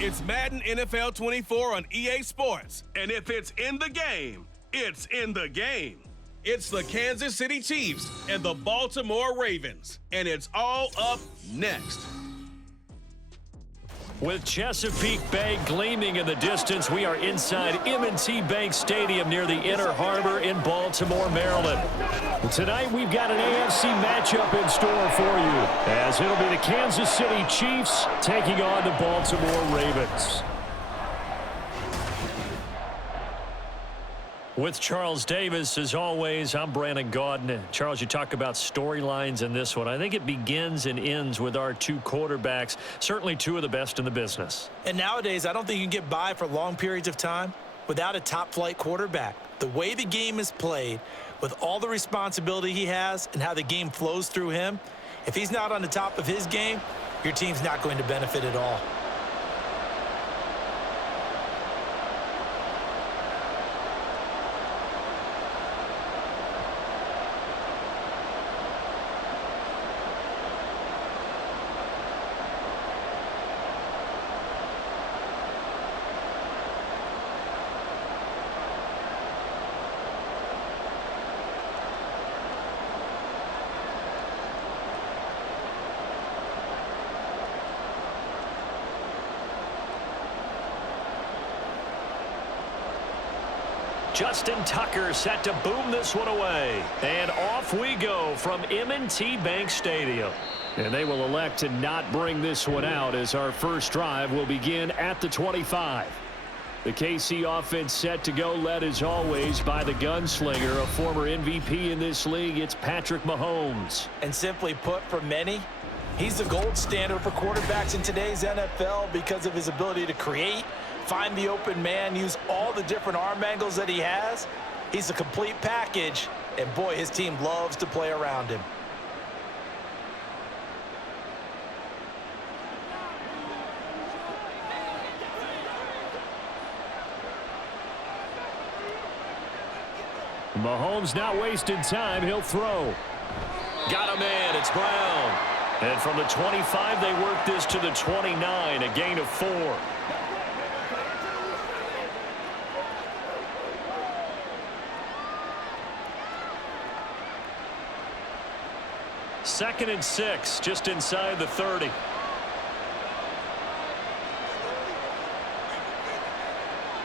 It's Madden NFL 24 on EA Sports. And if it's in the game, it's in the game. It's the Kansas City Chiefs and the Baltimore Ravens. And it's all up next. With Chesapeake Bay gleaming in the distance, we are inside M&T Bank Stadium near the Inner Harbor in Baltimore, Maryland. Tonight, we've got an AFC matchup in store for you, as it'll be the Kansas City Chiefs taking on the Baltimore Ravens. With Charles Davis, as always, I'm Brandon Gaudin. Charles, you talk about storylines in this one. I think it begins and ends with our two quarterbacks, certainly two of the best in the business. And nowadays, I don't think you can get by for long periods of time without a top-flight quarterback. The way the game is played, with all the responsibility he has and how the game flows through him, if he's not on the top of his game, your team's not going to benefit at all. Justin Tucker set to boom this one away. And off we go from M&T Bank Stadium. And they will elect to not bring this one out as our first drive will begin at the 25. The KC offense set to go, led as always by the gunslinger, a former MVP in this league. It's Patrick Mahomes. And simply put, for many, he's the gold standard for quarterbacks in today's NFL because of his ability to create, find the open man, use all the different arm angles that he has. He's a complete package, and boy, his team loves to play around him. Mahomes not wasting time. He'll throw. Got him in. It's Brown. And from the 25, they work this to the 29, a gain of 4. Second and 6, just inside the 30.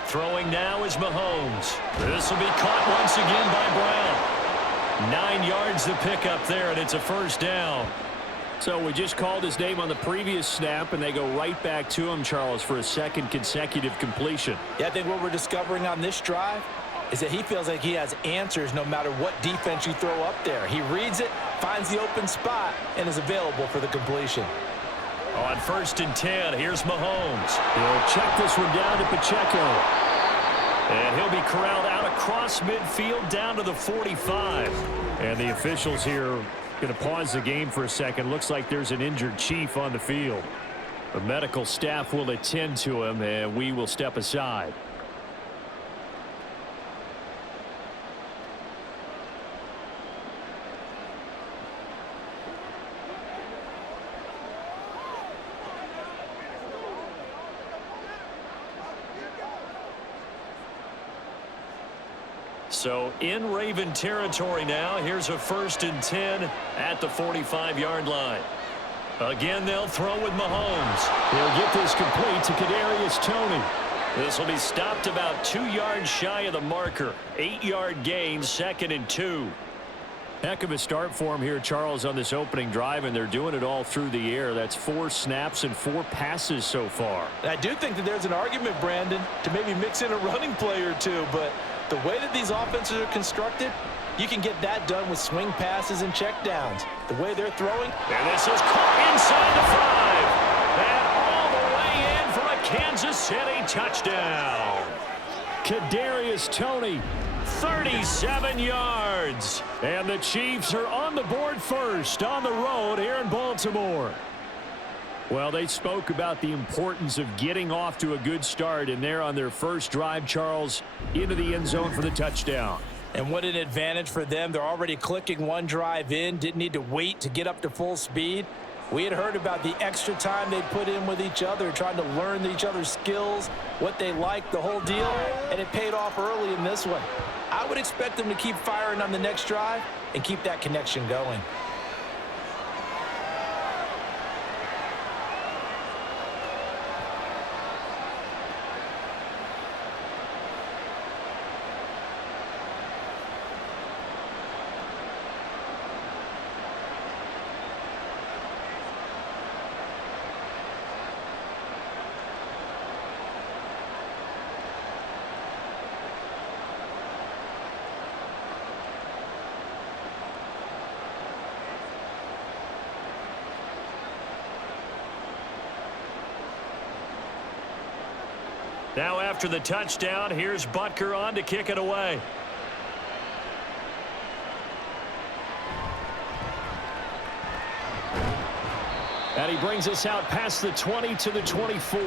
Throwing now is Mahomes. This will be caught once again by Brown. 9 yards the pickup there, and it's a first down. So we just called his name on the previous snap, and they go right back to him, Charles, for a second consecutive completion. Yeah, I think what we're discovering on this drive is that he feels like he has answers no matter what defense you throw up there. He reads it, finds the open spot, and is available for the completion. On first and 10, here's Mahomes. He'll check this one down to Pacheco. And he'll be corralled out across midfield down to the 45. And the officials here going to pause the game for a second. Looks like there's an injured Chief on the field. The medical staff will attend to him, and we will step aside. So in Raven territory now. Here's a first and 10 at the 45-yard line. Again, they'll throw with Mahomes. He'll get this complete to Kadarius Toney. This will be stopped about 2 yards shy of the marker. 8-yard gain, second and 2. Heck of a start for him here, Charles, on this opening drive, and they're doing it all through the air. That's 4 snaps and 4 passes so far. And I do think that there's an argument, Brandon, to maybe mix in a running play or two, but the way that these offenses are constructed, you can get that done with swing passes and checkdowns. The way they're throwing. And this is caught inside the 5. And all the way in for a Kansas City touchdown. Kadarius Toney. 37 yards. And the Chiefs are on the board first on the road here in Baltimore. Well, they spoke about the importance of getting off to a good start, and they're on their first drive, Charles, into the end zone for the touchdown. And what an advantage for them. They're already clicking one drive in, didn't need to wait to get up to full speed. We had heard about the extra time they put in with each other, trying to learn each other's skills, what they like, the whole deal, and it paid off early in this one. I would expect them to keep firing on the next drive and keep that connection going. Now after the touchdown, here's Butker on to kick it away. And he brings us out past the 20 to the 24.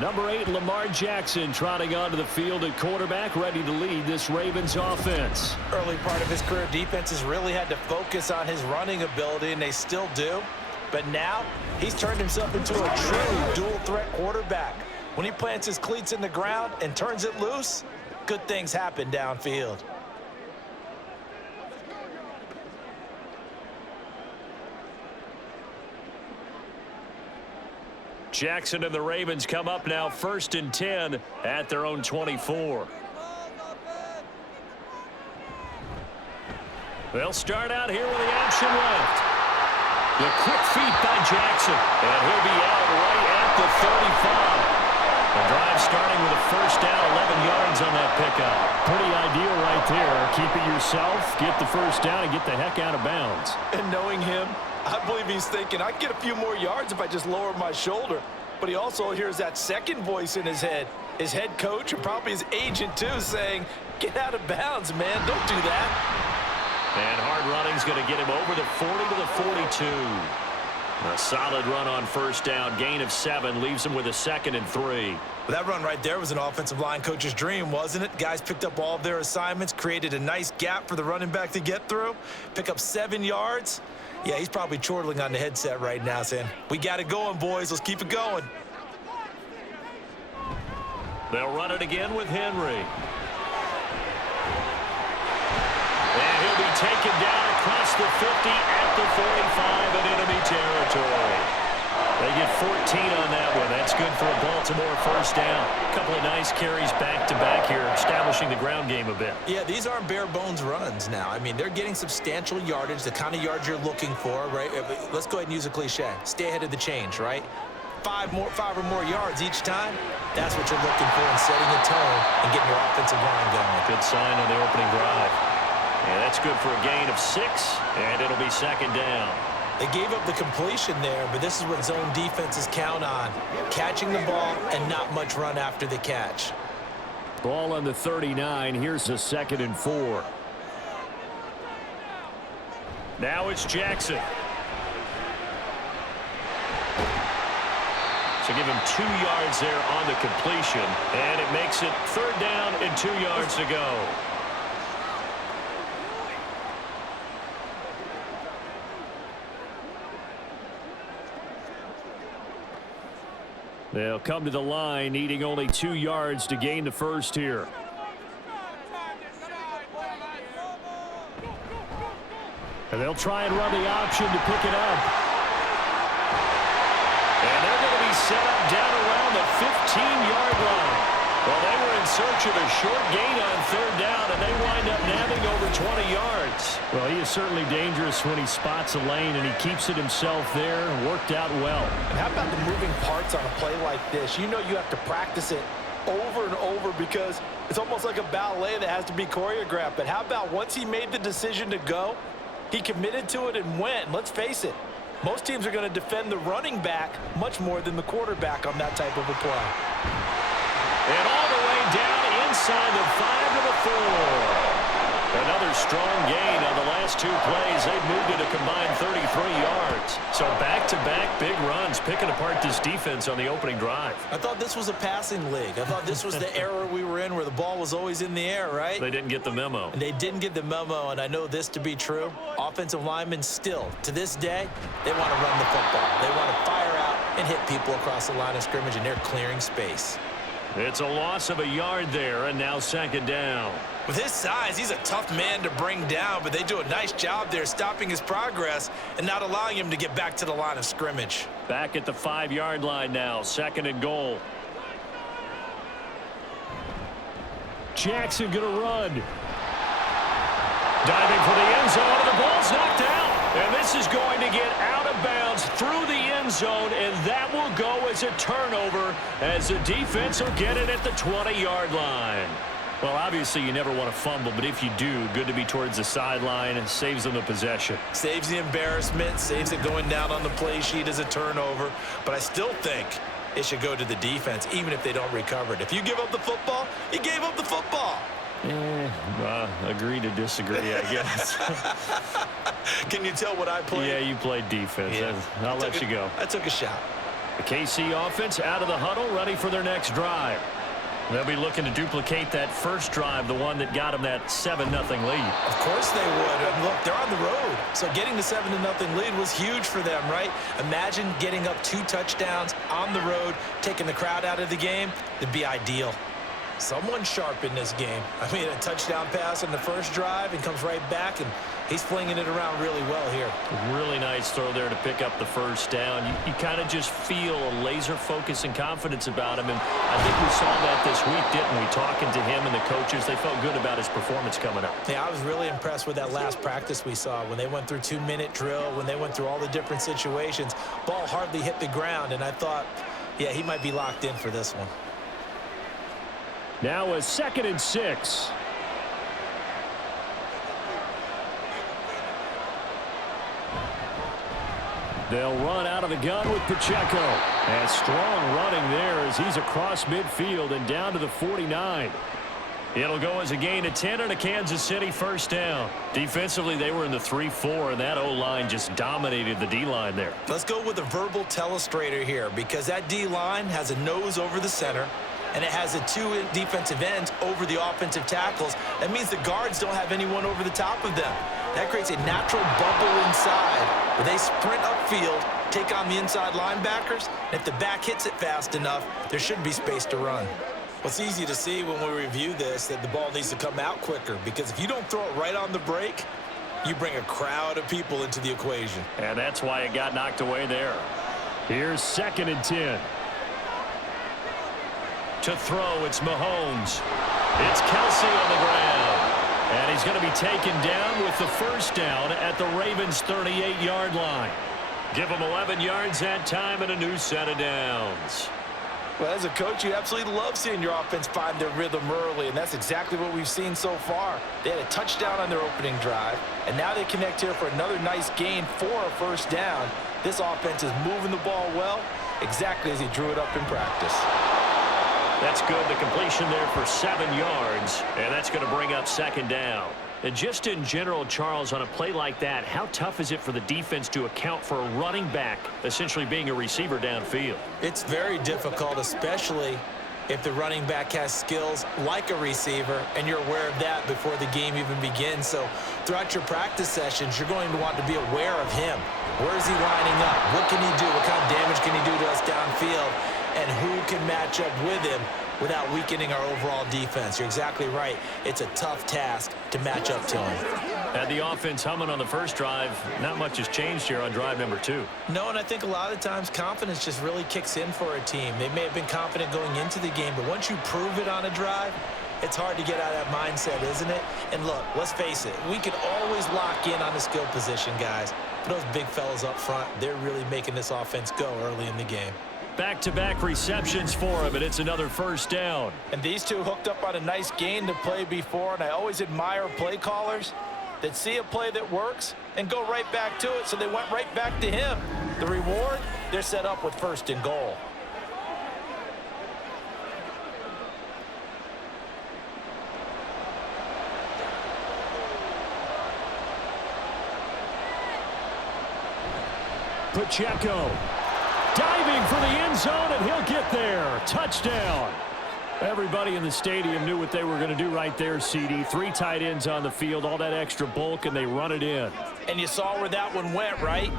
Number 8, Lamar Jackson, trotting onto the field at quarterback, ready to lead this Ravens offense. Early part of his career, defenses really had to focus on his running ability, and they still do. But now, he's turned himself into a true dual-threat quarterback. When he plants his cleats in the ground and turns it loose, good things happen downfield. Jackson and the Ravens come up now 1st and 10 at their own 24. They'll start out here with the option left. The quick feet by Jackson, and he'll be out right at the 35. The drive starting with a first down, 11 yards on that pickup. Pretty ideal right there. Keep it yourself, get the first down, and get the heck out of bounds. And knowing him, I believe he's thinking, I can get a few more yards if I just lower my shoulder. But he also hears that second voice in his head, his head coach and probably his agent too, saying, get out of bounds, man, don't do that. And hard running's going to get him over the 40 to the 42. A solid run on first down, gain of 7, leaves him with a 2nd and 3. That run right there was an offensive line coach's dream, wasn't it? Guys picked up all of their assignments, created a nice gap for the running back to get through, pick up 7 yards. Yeah, he's probably chortling on the headset right now saying, we got it going, boys. Let's keep it going. They'll run it again with Henry. And he'll be taken down across the 50 at the 45 in enemy territory. They get 14 on that one. That's good for a Baltimore first down. A couple of nice carries back-to-back here, establishing the ground game a bit. Yeah, these aren't bare-bones runs now. I mean, they're getting substantial yardage, the kind of yards you're looking for, right? Let's go ahead and use a cliche. Stay ahead of the change, right? 5 or more yards each time. That's what you're looking for in setting a tone and getting your offensive line going. Good sign on the opening drive. Yeah, that's good for a gain of 6, and it'll be 2nd down. They gave up the completion there, but this is what zone defenses count on. Catching the ball and not much run after the catch. Ball on the 39. Here's a 2nd and 4. Now it's Jackson. So give him 2 yards there on the completion, and it makes it 3rd down and 2 yards to go. They'll come to the line, needing only 2 yards to gain the first here. And they'll try and run the option to pick it up. And they're going to be set up down around the 15-yard line. Well, they were in search of a short gain on 3rd down, and they wind up nabbing over 20 yards. Well, he is certainly dangerous when he spots a lane, and he keeps it himself there. Worked out well. And how about the moving parts on a play like this? You know you have to practice it over and over because it's almost like a ballet that has to be choreographed. But how about once he made the decision to go, he committed to it and went. Let's face it, most teams are going to defend the running back much more than the quarterback on that type of a play. And all the way down inside the 5 to the 4. Another Another strong gain on the last 2 plays. They've moved it a combined 33 yards. So back-to-back big runs, picking apart this defense on the opening drive. I thought this was a passing league. I thought this was the era we were in where the ball was always in the air, right? They didn't get the memo. And they didn't get the memo, and I know this to be true. Offensive linemen still, to this day, they want to run the football. They want to fire out and hit people across the line of scrimmage, and they're clearing space. It's a loss of a yard there, and now 2nd down. With his size, he's a tough man to bring down, but they do a nice job there stopping his progress and not allowing him to get back to the line of scrimmage. Back at the 5-yard line now, 2nd and goal. Jackson going to run. Diving for the end zone, and the ball's knocked out. And this is going to get out of bounds through the end zone, and that will go as a turnover as the defense will get it at the 20-yard line. Well, obviously, you never want to fumble, but if you do, good to be towards the sideline and saves them the possession. Saves the embarrassment, saves it going down on the play sheet as a turnover. But I still think it should go to the defense, even if they don't recover it. If you give up the football, you gave up the football. Agree to disagree, I guess. Can you tell what I played? Yeah, you played defense. Yeah. I'll let you go. I took a shot. The KC offense out of the huddle, ready for their next drive. They'll be looking to duplicate that first drive, the one that got them that 7-0 lead. Of course they would. And look, they're on the road. So getting the 7-0 lead was huge for them, right? Imagine getting up 2 touchdowns on the road, taking the crowd out of the game. It'd be ideal. Someone sharp in this game. I mean, a touchdown pass on the first drive and comes right back, and he's flinging it around really well here. Really nice throw there to pick up the first down. You kind of just feel a laser focus and confidence about him, and I think we saw that this week, didn't we? Talking to him and the coaches, they felt good about his performance coming up. Yeah, I was really impressed with that last practice we saw when they went through 2-minute drill, when they went through all the different situations. Ball hardly hit the ground, and I thought, yeah, he might be locked in for this one. Now a 2nd and 6. They'll run out of the gun with Pacheco. And strong running there as he's across midfield and down to the 49. It'll go as a gain of 10 and a Kansas City first down. Defensively, they were in the 3-4, and that O-line just dominated the D-line there. Let's go with a verbal telestrator here, because that D-line has a nose over the center, and it has a 2 defensive ends over the offensive tackles. That means the guards don't have anyone over the top of them. That creates a natural bubble inside where they sprint upfield, take on the inside linebackers, and if the back hits it fast enough, there should be space to run. Well, it's easy to see when we review this that the ball needs to come out quicker, because if you don't throw it right on the break, you bring a crowd of people into the equation. And that's why it got knocked away there. Here's 2nd and 10. To throw, it's Mahomes. It's Kelsey on the ground. And he's going to be taken down with the first down at the Ravens' 38-yard line. Give them 11 yards that time and a new set of downs. Well, as a coach, you absolutely love seeing your offense find their rhythm early, and that's exactly what we've seen so far. They had a touchdown on their opening drive, and now they connect here for another nice gain for a first down. This offense is moving the ball well, exactly as he drew it up in practice. That's good. The completion there for 7 yards, and that's going to bring up 2nd down. And just in general, Charles, on a play like that, how tough is it for the defense to account for a running back essentially being a receiver downfield? It's very difficult, especially if the running back has skills like a receiver, and you're aware of that before the game even begins. So throughout your practice sessions, you're going to want to be aware of him. Where is he lining up? What can he do? What kind of damage can he do to us downfield? And who can match up with him without weakening our overall defense? You're exactly right. It's a tough task to match up to him. Had the offense humming on the first drive. Not much has changed here on drive number 2. No, and I think a lot of times confidence just really kicks in for a team. They may have been confident going into the game, but once you prove it on a drive, it's hard to get out of that mindset, isn't it? And look, let's face it, we can always lock in on the skill position, guys. But those big fellas up front, they're really making this offense go early in the game. Back-to-back receptions for him, and it's another first down. And these two hooked up on a nice gain to play before, and I always admire play callers that see a play that works and go right back to it, so they went right back to him. The reward, they're set up with 1st and goal. Pacheco. Diving for the end zone, and he'll get there. Touchdown. Everybody in the stadium knew what they were going to do right there, CD. 3 tight ends on the field, all that extra bulk, and they run it in. And you saw where that one went, right?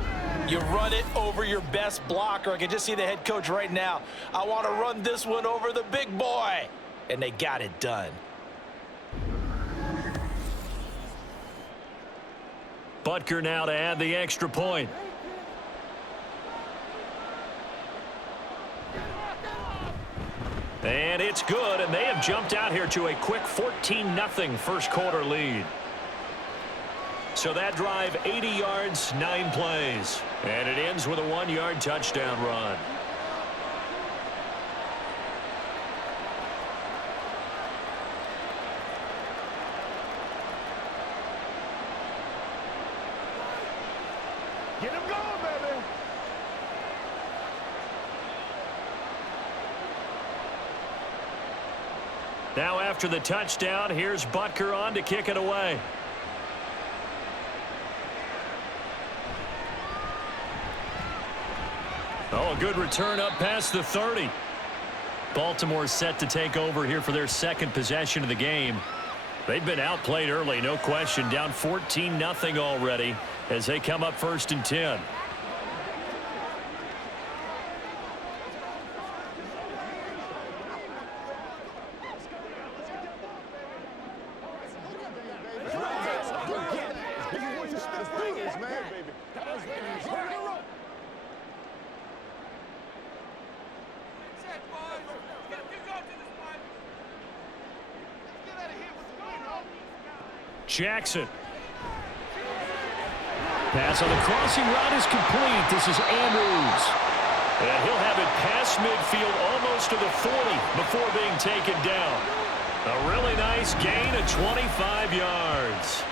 You run it over your best blocker. I can just see the head coach right now. I want to run this one over the big boy. And they got it done. Butker now to add the extra point. And it's good, and they have jumped out here to a quick 14-0 first quarter lead. So that drive, 80 yards, 9 plays. And it ends with a 1-yard touchdown run. Get him going, baby. Now after the touchdown, here's Butker on to kick it away. Oh, a good return up past the 30. Baltimore set to take over here for their second possession of the game. They've been outplayed early, no question. Down 14-0 already as they come up 1st and 10. Jackson. Pass on the crossing route is complete. This is Andrews. And he'll have it past midfield almost to the 40 before being taken down. A really nice gain of 25 yards.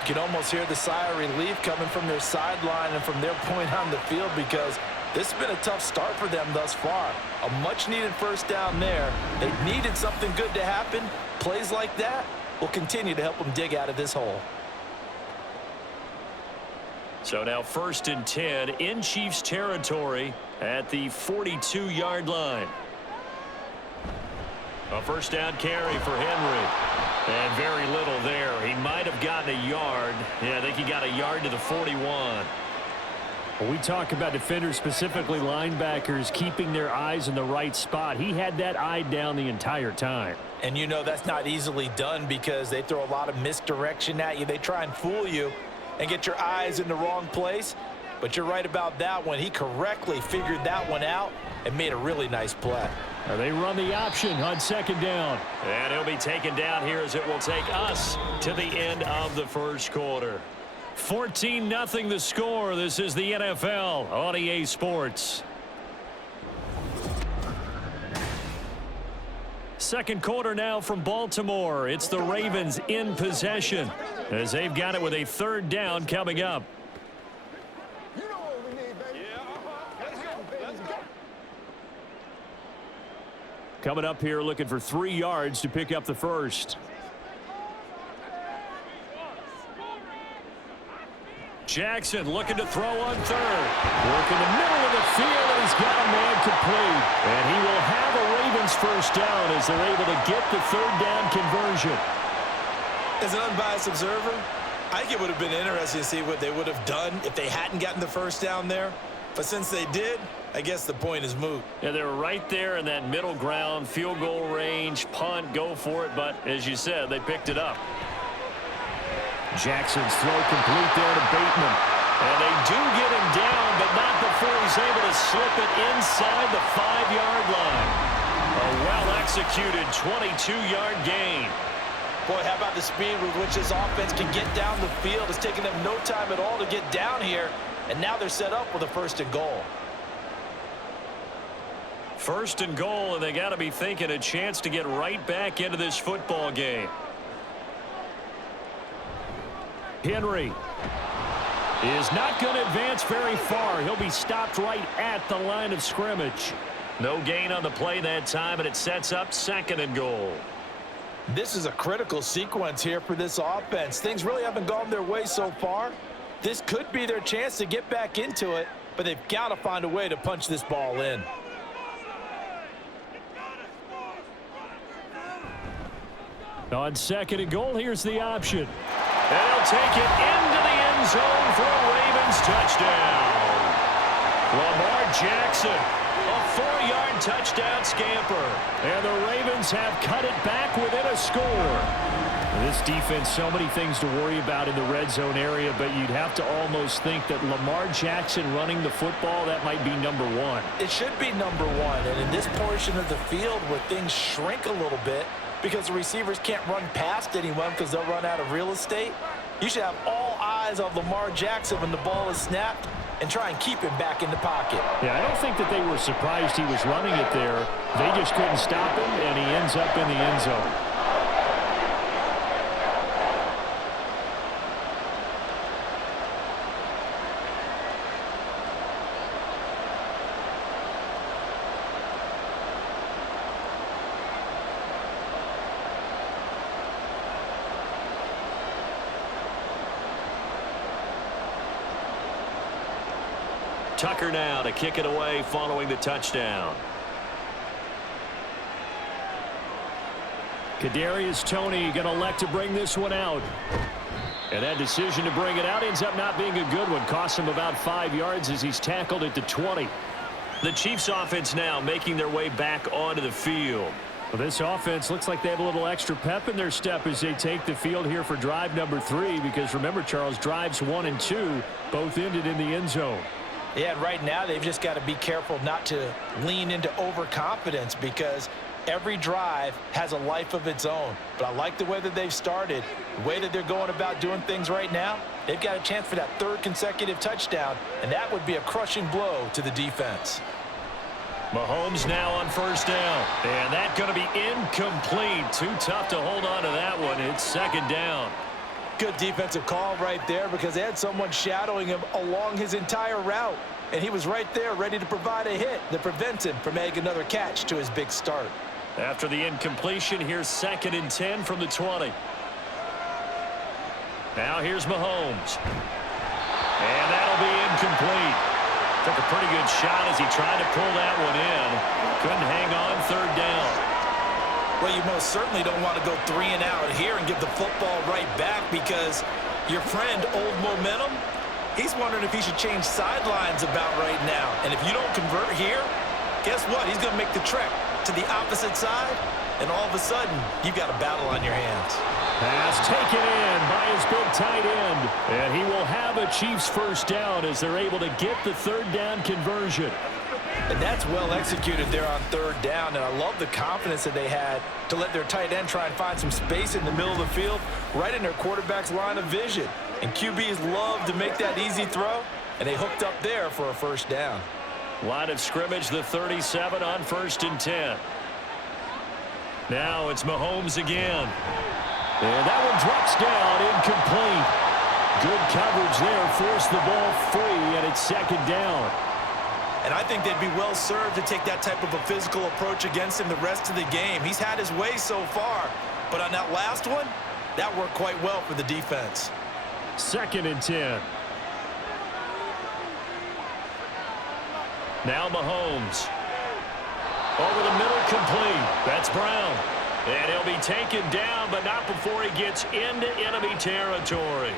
You can almost hear the sigh of relief coming from their sideline and from their point on the field because this has been a tough start for them thus far. A much-needed first down there. They needed something good to happen. Plays like that will continue to help them dig out of this hole. So now 1st and 10 in Chiefs territory at the 42-yard line. A first down carry for Henry. And very little there. He might have gotten a yard. Yeah, I think he got a yard to the 41. When we talk about defenders, specifically linebackers, keeping their eyes in the right spot. He had that eye down the entire time. And you know that's not easily done because they throw a lot of misdirection at you. They try and fool you and get your eyes in the wrong place. But you're right about that one. He correctly figured that one out and made a really nice play. Now they run the option on 2nd down. And he'll be taken down here as it will take us to the end of the first quarter. 14-0 the score. This is the NFL on EA Sports. Second quarter now from Baltimore. It's the Ravens in possession as they've got it with a 3rd down coming up. Coming up here looking for 3 yards to pick up the first. Jackson looking to throw on 3rd. Work in the middle of the field, and he's got a man complete. And he will have a Ravens first down as they're able to get the 3rd down conversion. As an unbiased observer, I think it would have been interesting to see what they would have done if they hadn't gotten the first down there. But since they did, I guess the point is moot. Yeah, they were right there in that middle ground, field goal range, punt, go for it. But as you said, they picked it up. Jackson's throw complete there to Bateman. And they do get him down, but not before he's able to slip it inside the 5-yard line. A well-executed 22-yard gain. Boy, how about the speed with which this offense can get down the field? It's taken them no time at all to get down here, and now they're set up with a 1st and goal. 1st and goal, and they got to be thinking a chance to get right back into this football game. Henry is not going to advance very far. He'll be stopped right at the line of scrimmage. No gain on the play that time, and it sets up 2nd and goal. This is a critical sequence here for this offense. Things really haven't gone their way so far. This could be their chance to get back into it, but they've got to find a way to punch this ball in. On 2nd and goal, here's the option. And he'll take it into the end zone for a Ravens touchdown. Lamar Jackson, a 4-yard touchdown scamper. And the Ravens have cut it back within a score. This defense, so many things to worry about in the red zone area, but you'd have to almost think that Lamar Jackson running the football, that might be number one. It should be number one, and in this portion of the field where things shrink a little bit because the receivers can't run past anyone because they'll run out of real estate, you should have all eyes on Lamar Jackson when the ball is snapped and try and keep him back in the pocket. Yeah, I don't think that they were surprised he was running it there. They just couldn't stop him, and he ends up in the end zone. Tucker now to kick it away following the touchdown. Kadarius Toney going to elect to bring this one out. And that decision to bring it out ends up not being a good one. Costs him about 5 yards as he's tackled at the 20. The Chiefs offense now making their way back onto the field. Well, this offense looks like they have a little extra pep in their step as they take the field here for drive number 3. Because remember, Charles, drives 1 and 2 both ended in the end zone. Yeah, right now they've just got to be careful not to lean into overconfidence because every drive has a life of its own. But I like the way that they've started, the way that they're going about doing things right now. They've got a chance for that 3rd consecutive touchdown, and that would be a crushing blow to the defense. Mahomes now on 1st down. And that's going to be incomplete. Too tough to hold on to that one. It's 2nd down. Good defensive call right there because they had someone shadowing him along his entire route. And he was right there ready to provide a hit that prevents him from making another catch to his big start. After the incompletion, here's 2nd and 10 from the 20. Now here's Mahomes. And that'll be incomplete. Took a pretty good shot as he tried to pull that one in. Couldn't hang on 3rd down. Well, you most certainly don't want to go 3 and out here and give the football right back because your friend, Old Momentum, he's wondering if he should change sidelines about right now. And if you don't convert here, guess what? He's going to make the trek to the opposite side, and all of a sudden, you've got a battle on your hands. Pass taken in by his big tight end. And he will have a Chiefs 1st down as they're able to get the 3rd down conversion. And that's well executed there on 3rd down, and I love the confidence that they had to let their tight end try and find some space in the middle of the field, right in their quarterback's line of vision. And QBs love to make that easy throw, and they hooked up there for a 1st down. Line of scrimmage, the 37 on 1st and 10. Now it's Mahomes again. And that one drops down, incomplete. Good coverage there, forced the ball free, and it's 2nd down. And I think they'd be well served to take that type of a physical approach against him the rest of the game. He's had his way so far, but on that last one, that worked quite well for the defense. 2nd and 10. Now Mahomes. Over the middle, complete. That's Brown. And he'll be taken down, but not before he gets into enemy territory.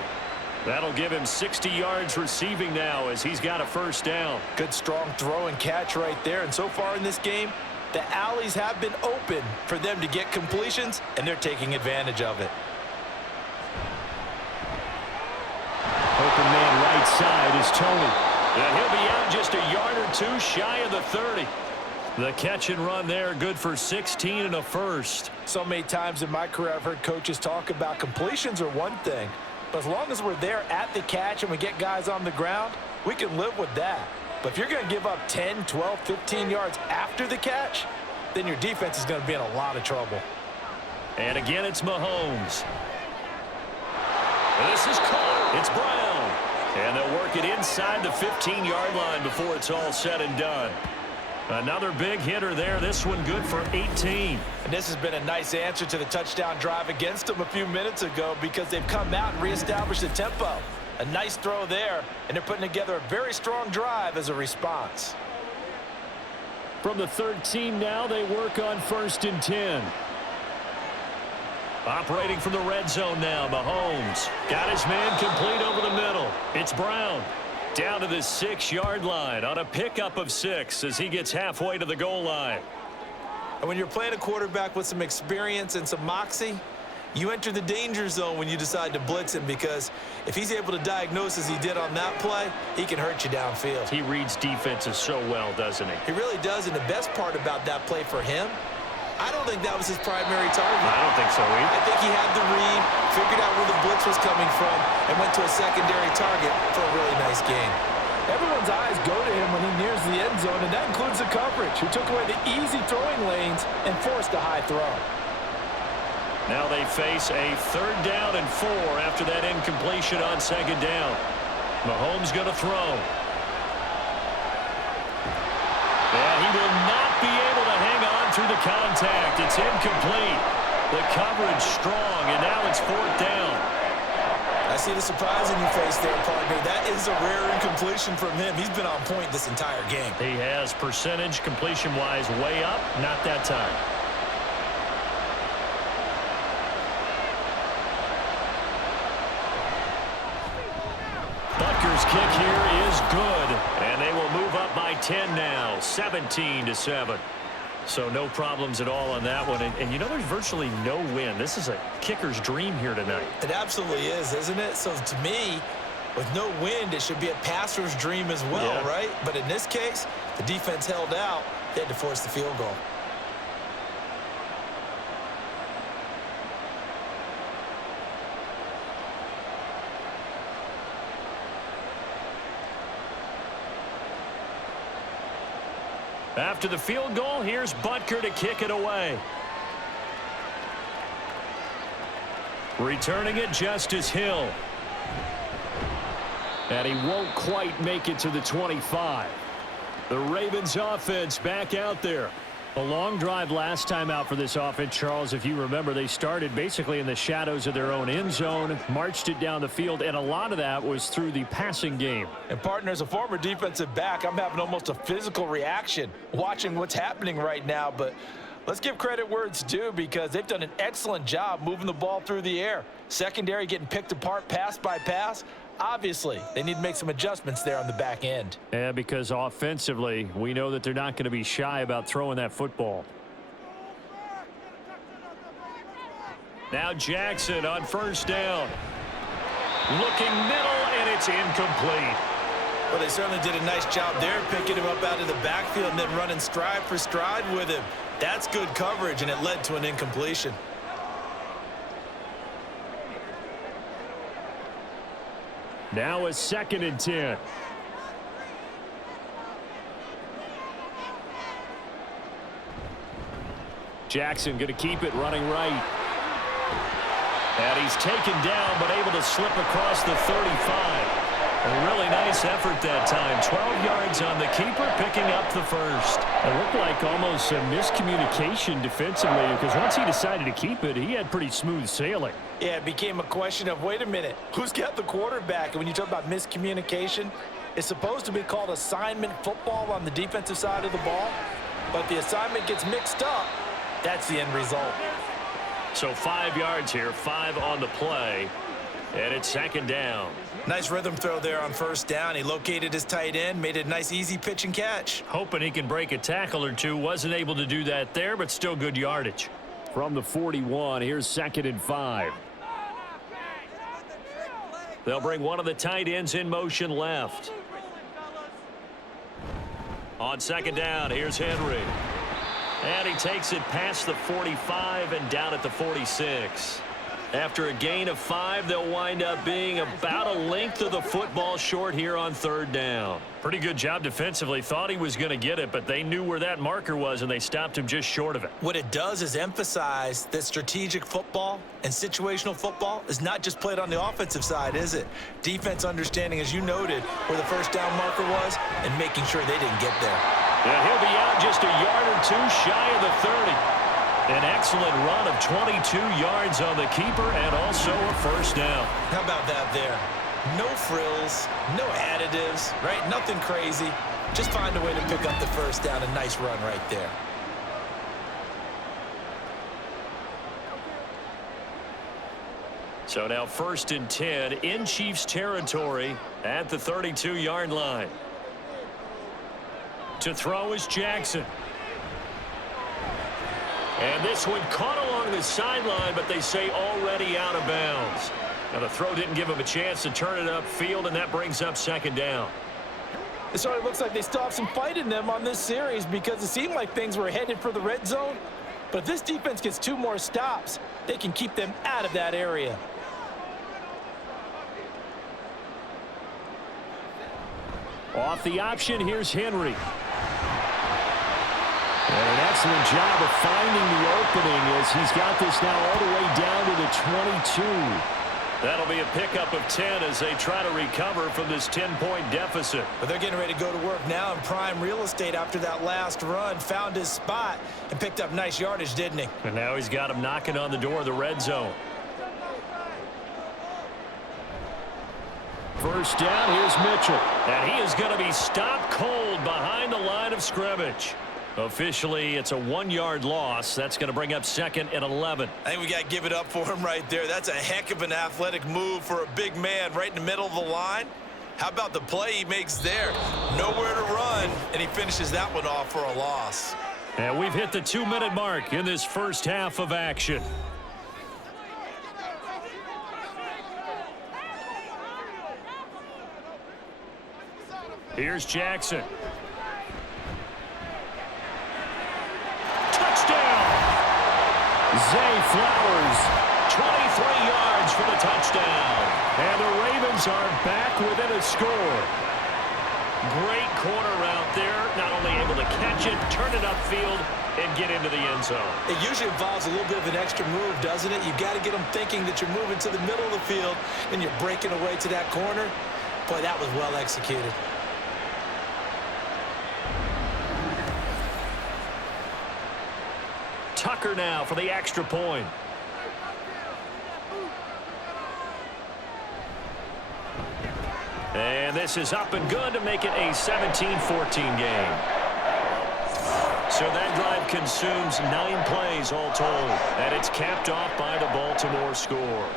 That'll give him 60 yards receiving now as he's got a 1st down. Good strong throw and catch right there. And so far in this game, the alleys have been open for them to get completions, and they're taking advantage of it. Open man right side is Toney. And he'll be out just a yard or 2 shy of the 30. The catch and run there, good for 16 and a 1st. So many times in my career I've heard coaches talk about completions are one thing, but as long as we're there at the catch and we get guys on the ground, we can live with that. But if you're going to give up 10, 12, 15 yards after the catch, then your defense is going to be in a lot of trouble. And again, it's Mahomes. This is caught. It's Brown. And they'll work it inside the 15-yard line before it's all said and done. Another big hitter there. This one good for 18. And this has been a nice answer to the touchdown drive against them a few minutes ago because they've come out and reestablished the tempo. A nice throw there, and they're putting together a very strong drive as a response. From the 13 now, they work on 1st and 10. Operating from the red zone now, Mahomes. Got his man complete over the middle. It's Brown. Down to the 6-yard line on a pickup of 6 as he gets halfway to the goal line. And when you're playing a quarterback with some experience and some moxie, you enter the danger zone when you decide to blitz him, because if he's able to diagnose as he did on that play, he can hurt you downfield. He reads defenses so well, doesn't he? He really does, and the best part about that play for him, I don't think that was his primary target. I don't think so either. I think he had the read, figured out where the blitz was coming from, and went to a secondary target for a really nice gain. Everyone's eyes go to him when he nears the end zone, and that includes the coverage, who took away the easy throwing lanes and forced a high throw. Now they face a 3rd down and 4 after that incompletion on 2nd down. Mahomes going to throw. And he will not be able to hang on through the contact. It's incomplete. The coverage strong, and now it's 4th down. I see the surprise in your face there, partner. That is a rare incompletion from him. He's been on point this entire game. He has percentage completion-wise way up, not that time. Butker's kick here is good, and they will move up by 10 now, 17-7. So no problems at all on that one. And you know, there's virtually no win. This is a kicker's dream here tonight. It absolutely is, isn't it? So to me, with no wind, it should be a passer's dream as well, yeah. Right? But in this case, the defense held out. They had to force the field goal. After the field goal, here's Butker to kick it away. Returning it, Justice Hill. And he won't quite make it to the 25. The Ravens offense back out there. A long drive last time out for this offense, Charles. If you remember, they started basically in the shadows of their own end zone, marched it down the field, and a lot of that was through the passing game. And, partner, as a former defensive back, I'm having almost a physical reaction watching what's happening right now. But let's give credit where it's due, because they've done an excellent job moving the ball through the air. Secondary getting picked apart pass by pass. Obviously, they need to make some adjustments there on the back end. Yeah, because offensively, we know that they're not going to be shy about throwing that football. Now Jackson on 1st down. Looking middle, and it's incomplete. Well, they certainly did a nice job there, picking him up out of the backfield and then running stride for stride with him. That's good coverage, and it led to an incompletion. Now a 2nd and 10. Jackson going to keep it running right. And he's taken down, but able to slip across the 35. A really nice effort that time. 12 yards on the keeper, picking up the 1st. It looked like almost a miscommunication defensively, because once he decided to keep it, he had pretty smooth sailing. Yeah, it became a question of, wait a minute, who's got the quarterback? And when you talk about miscommunication, it's supposed to be called assignment football on the defensive side of the ball. But the assignment gets mixed up. That's the end result. So 5 yards here, 5 on the play. And it's 2nd down. Nice rhythm throw there on 1st down. He located his tight end, made it a nice easy pitch and catch. Hoping he can break a tackle or two. Wasn't able to do that there, but still good yardage. From the 41, here's 2nd and 5. They'll bring one of the tight ends in motion left. On 2nd down, here's Henry. And he takes it past the 45 and down at the 46. After a gain of 5, they'll wind up being about a length of the football short here on 3rd down. Pretty good job defensively. Thought he was going to get it, but they knew where that marker was, and they stopped him just short of it. What it does is emphasize that strategic football and situational football is not just played on the offensive side, is it? Defense understanding, as you noted, where the 1st down marker was and making sure they didn't get there. And he'll be out just a yard or two shy of the 30. An excellent run of 22 yards on the keeper and also a 1st down. How about that there? No frills, no additives, right? Nothing crazy. Just find a way to pick up the first down. A nice run right there. So now 1st and 10 in Chiefs territory at the 32-yard line. To throw is Jackson. And this one caught along the sideline, but they say already out of bounds. Now the throw didn't give him a chance to turn it upfield, and that brings up 2nd down. It sort of looks like they still have some fight in them on this series because it seemed like things were headed for the red zone. But if this defense gets 2 more stops, they can keep them out of that area. Off the option, here's Henry. And an excellent job of finding the opening as he's got this now all the way down to the 22. That'll be a pickup of 10 as they try to recover from this 10-point deficit. But they're getting ready to go to work now in prime real estate after that last run. Found his spot and picked up nice yardage, didn't he? And now he's got him knocking on the door of the red zone. 1st down, here's Mitchell. And he is going to be stopped cold behind the line of scrimmage. Officially, it's a 1-yard loss. That's going to bring up 2nd and 11. I think we got to give it up for him right there. That's a heck of an athletic move for a big man right in the middle of the line. How about the play he makes there? Nowhere to run, and he finishes that one off for a loss. And we've hit the 2-minute mark in this first half of action. Here's Jackson. Touchdown! Zay Flowers. 23 yards for the touchdown. And the Ravens are back within a score. Great corner out there. Not only able to catch it, turn it upfield, and get into the end zone. It usually involves a little bit of an extra move, doesn't it? You've got to get them thinking that you're moving to the middle of the field and you're breaking away to that corner. Boy, that was well executed. Tucker now for the extra point. And this is up and good to make it a 17-14 game. So that drive consumes 9 plays all told, and it's capped off by the Baltimore score.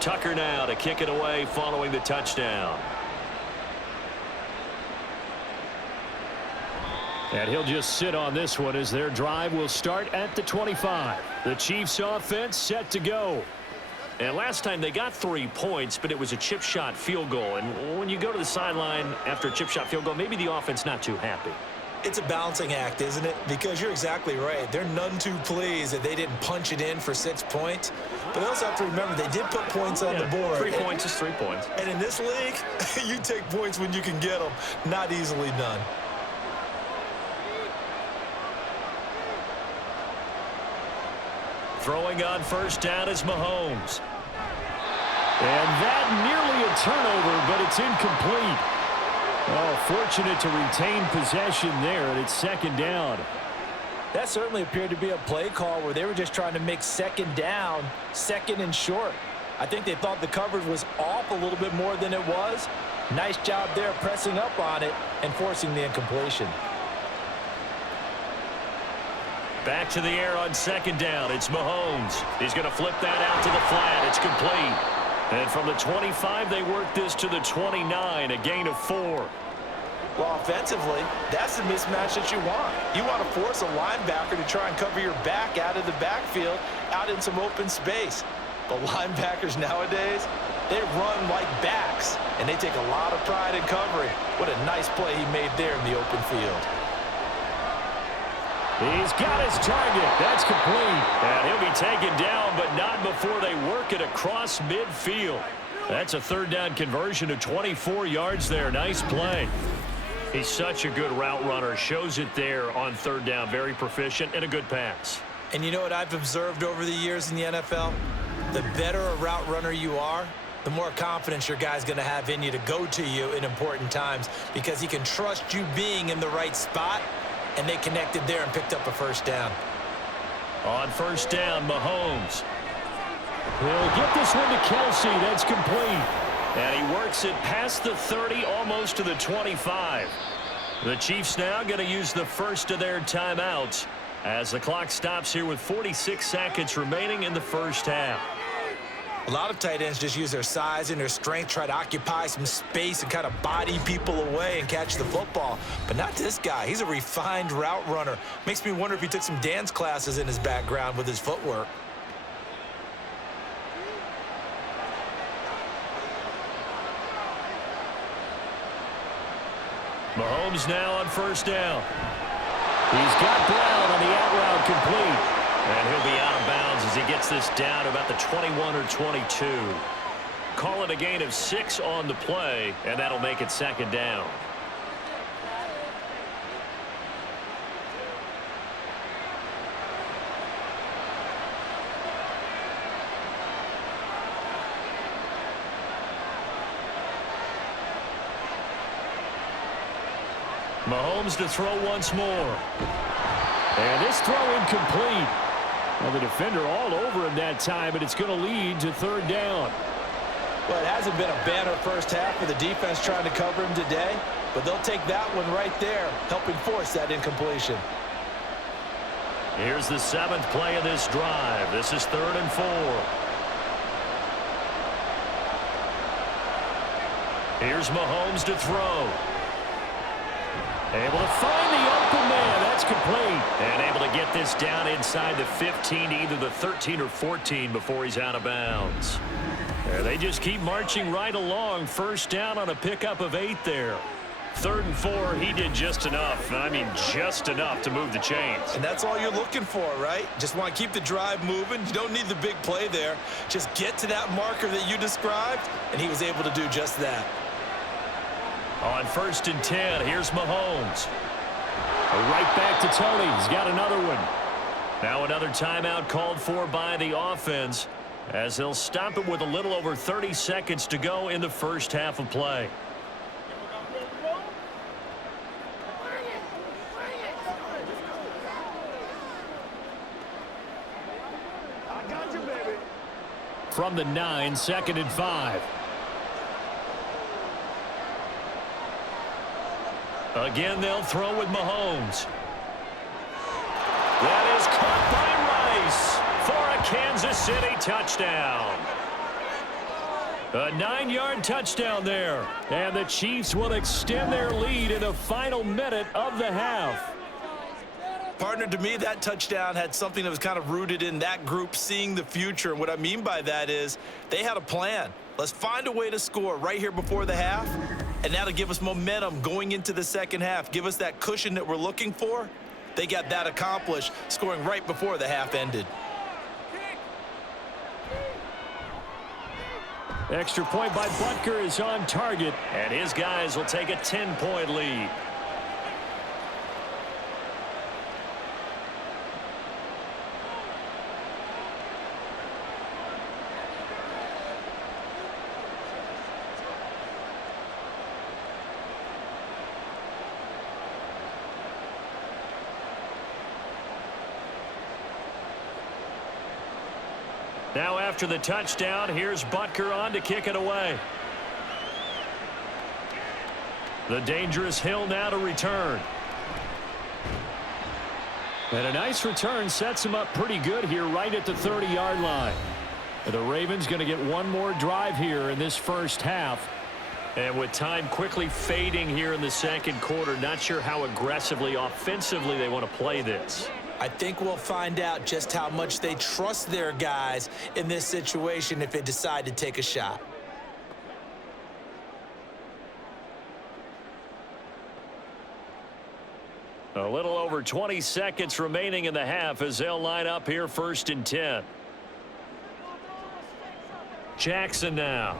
Tucker now to kick it away following the touchdown. And he'll just sit on this one as their drive will start at the 25. The Chiefs offense set to go. And last time they got 3 points, but it was a chip shot field goal. And when you go to the sideline after a chip shot field goal, maybe the offense not too happy. It's a balancing act, isn't it? Because you're exactly right. They're none too pleased that they didn't punch it in for 6 points. But they also have to remember they did put points on the board. 3 points is 3 points. And in this league, you take points when you can get them. Not easily done. Throwing on 1st down is Mahomes. And that nearly a turnover, but it's incomplete. Oh, fortunate to retain possession there, and it's 2nd down. That certainly appeared to be a play call where they were just trying to make 2nd down, 2nd and short. I think they thought the coverage was off a little bit more than it was. Nice job there pressing up on it and forcing the incompletion. Back to the air on 2nd down. It's Mahomes. He's going to flip that out to the flat. It's complete. And from the 25, they work this to the 29, a gain of 4. Well, offensively, that's the mismatch that you want. You want to force a linebacker to try and cover your back out of the backfield, out in some open space. But linebackers nowadays, they run like backs, and they take a lot of pride in covering. What a nice play he made there in the open field. He's got his target. That's complete. And he'll be taken down, but not before they work it across midfield. That's a third down conversion of 24 yards there. Nice play. He's such a good route runner. Shows it there on third down. Very proficient and a good pass. And you know what I've observed over the years in the NFL? The better a route runner you are, the more confidence your guy's going to have in you to go to you in important times because he can trust you being in the right spot, and they connected there and picked up a first down. On first down, Mahomes. He'll get this one to Kelsey. That's complete. And he works it past the 30, almost to the 25. The Chiefs now going to use the first of their timeouts as the clock stops here with 46 seconds remaining in the first half. A lot of tight ends just use their size and their strength, try to occupy some space and kind of body people away and catch the football. But not this guy. He's a refined route runner. Makes me wonder if he took some dance classes in his background with his footwork. Mahomes now on first down. He's got Brown on the out route complete. And he'll be out of bounds as he gets this down to about the 21 or 22. Call it a gain of 6 on the play, and that'll make it second down. Mahomes to throw once more. And this throw incomplete. Well, the defender all over him that time, but it's going to lead to third down. Well, it hasn't been a banner first half for the defense trying to cover him today, but they'll take that one right there, helping force that incompletion. Here's the 7th play of this drive. This is 3rd and 4. Here's Mahomes to throw. Able to find the open man. That's complete. And able to get this down inside the 15, either the 13 or 14 before he's out of bounds. And they just keep marching right along. First down on a pickup of 8 there. 3rd and 4, he did just enough. I mean, just enough to move the chains. And that's all you're looking for, right? Just want to keep the drive moving. You don't need the big play there. Just get to that marker that you described, and he was able to do just that. On 1st and 10, here's Mahomes. Right back to Tony. He's got another one. Now another timeout called for by the offense as they'll stop it with a little over 30 seconds to go in the first half of play. From the 9, 2nd and 5. Again, they'll throw with Mahomes. That is caught by Rice for a Kansas City touchdown. A 9-yard touchdown there. And the Chiefs will extend their lead in the final minute of the half. Partner, to me, that touchdown had something that was kind of rooted in that group seeing the future. And what I mean by that is they had a plan. Let's find a way to score right here before the half. And that'll give us momentum going into the second half. Give us that cushion that we're looking for. They got that accomplished, scoring right before the half ended. Extra point by Butker is on target. And his guys will take a 10-point lead. Now after the touchdown, here's Butker on to kick it away. The dangerous Hill now to return. And a nice return sets him up pretty good here right at the 30-yard line. And the Ravens going to get one more drive here in this first half. And with time quickly fading here in the second quarter, not sure how aggressively, offensively they want to play this. I think we'll find out just how much they trust their guys in this situation if they decide to take a shot. A little over 20 seconds remaining in the half as they'll line up here 1st and 10. Jackson now.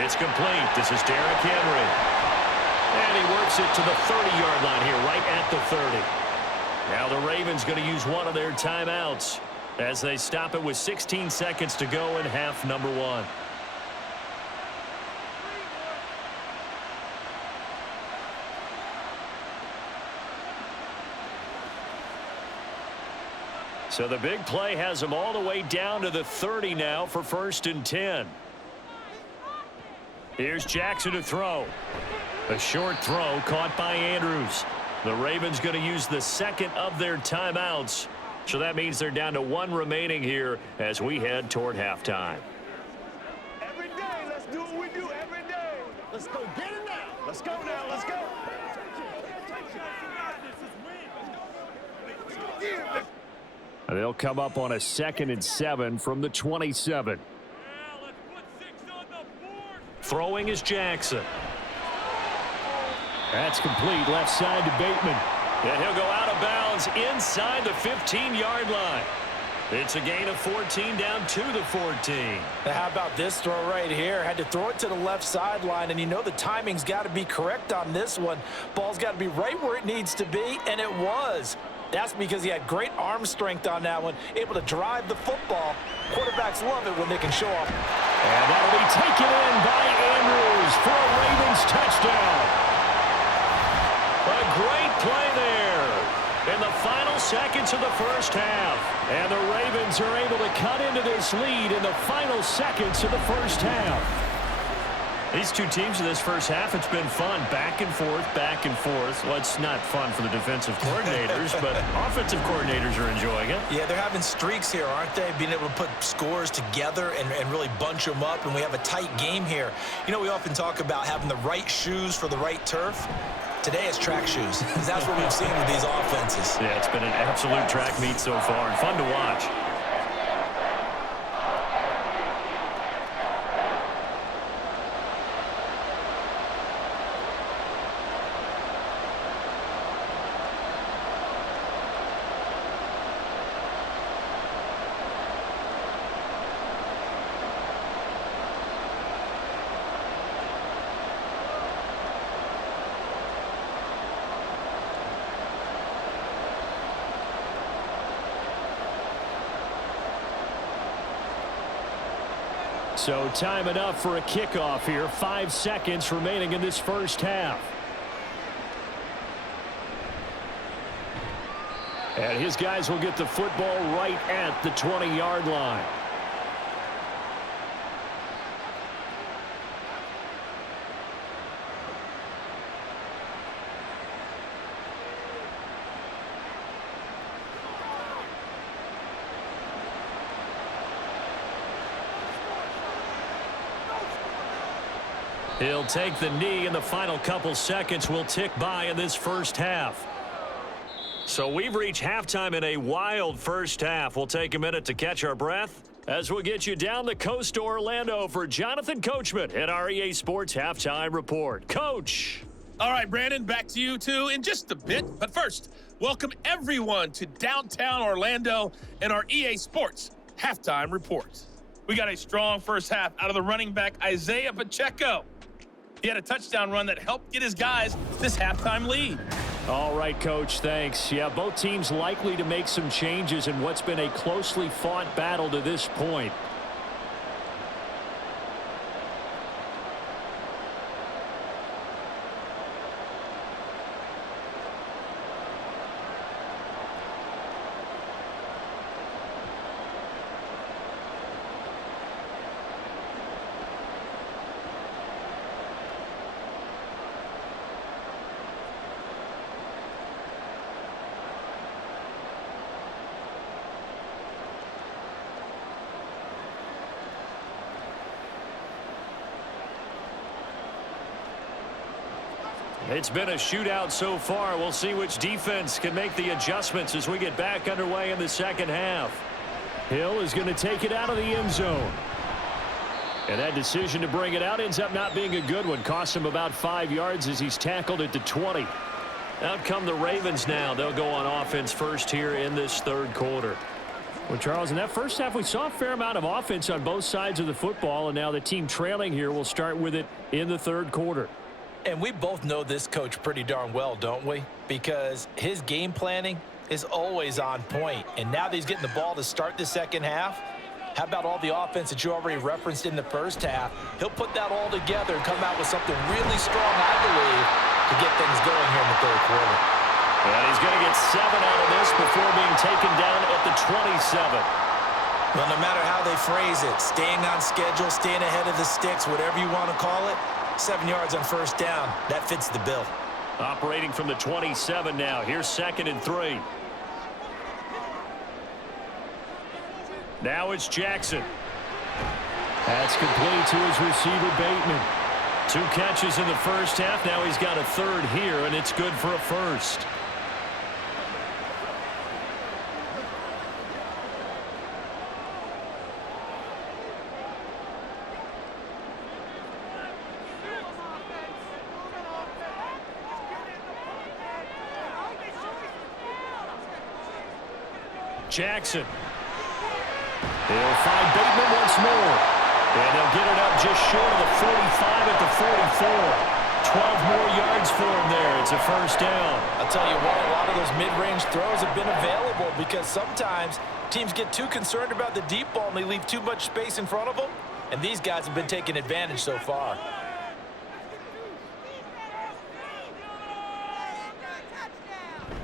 It's complete. This is Derrick Henry. And he works it to the 30-yard line here, right at the 30. Now the Ravens going to use one of their timeouts as they stop it with 16 seconds to go in half number 1. So the big play has them all the way down to the 30 now for 1st and 10. Here's Jackson to throw. A short throw caught by Andrews. The Ravens going to use the second of their timeouts. So that means they're down to 1 remaining here as we head toward halftime. Every day, let's do what we do every day. Let's go get it now. Let's go now. Let's go. They'll come up on a 2nd and 7 from the 27. Throwing is Jackson. That's complete. Left side to Bateman. And he'll go out of bounds inside the 15-yard line. It's a gain of 14 down to the 14. Now how about this throw right here? Had to throw it to the left sideline, and you know the timing's got to be correct on this one. Ball's got to be right where it needs to be, and it was. That's because he had great arm strength on that one, able to drive the football. Quarterbacks love it when they can show off. And that'll be taken in by Andrews for a Ravens touchdown. A great play there in the final seconds of the first half. And the Ravens are able to cut into this lead in the final seconds of the first half. These two teams in this first half, it's been fun. Back and forth, back and forth. Well, it's not fun for the defensive coordinators, but offensive coordinators are enjoying it. Yeah, they're having streaks here, aren't they? Being able to put scores together and really bunch them up, and we have a tight game here. You know, we often talk about having the right shoes for the right turf. Today it's track shoes, because that's what we've seen with these offenses. Yeah, it's been an absolute track meet so far, and fun to watch. So time enough for a kickoff here. 5 seconds remaining in this first half. And his guys will get the football right at the 20-yard line. He'll take the knee, and the final couple seconds will tick by in this first half. So we've reached halftime in a wild first half. We'll take a minute to catch our breath as we'll get you down the coast to Orlando for Jonathan Coachman at our EA Sports Halftime Report. Coach. All right, Brandon, back to you two in just a bit. But first, welcome everyone to downtown Orlando and our EA Sports Halftime Report. We got a strong first half out of the running back Isaiah Pacheco. He had a touchdown run that helped get his guys this halftime lead. All right, Coach, thanks. Yeah, both teams likely to make some changes in what's been a closely fought battle to this point. It's been a shootout so far. We'll see which defense can make the adjustments as we get back underway in the second half. Hill is going to take it out of the end zone. And that decision to bring it out ends up not being a good one. Costs him about 5 yards as he's tackled at the 20. Out come the Ravens now. They'll go on offense first here in this third quarter. Well, Charles, in that first half, we saw a fair amount of offense on both sides of the football, and now the team trailing here will start with it in the third quarter. And we both know this coach pretty darn well, don't we? Because his game planning is always on point. And now that he's getting the ball to start the second half, how about all the offense that you already referenced in the first half? He'll put that all together and come out with something really strong, I believe, to get things going here in the third quarter. And he's going to get 7 out of this before being taken down at the 27. Well, no matter how they phrase it, staying on schedule, staying ahead of the sticks, whatever you want to call it, 7 yards on first down, that fits the bill. Operating from the 27 now. Here's 2nd and 3. Now it's Jackson. That's complete to his receiver, Bateman. 2 catches in the first half. Now he's got a 3rd here, and it's good for a 1st. Jackson. He'll find Bateman once more. And he'll get it up just short of the 45 at the 44. 12 more yards for him there. It's a first down. I'll tell you what, a lot of those mid-range throws have been available because sometimes teams get too concerned about the deep ball and they leave too much space in front of them. And these guys have been taking advantage so far.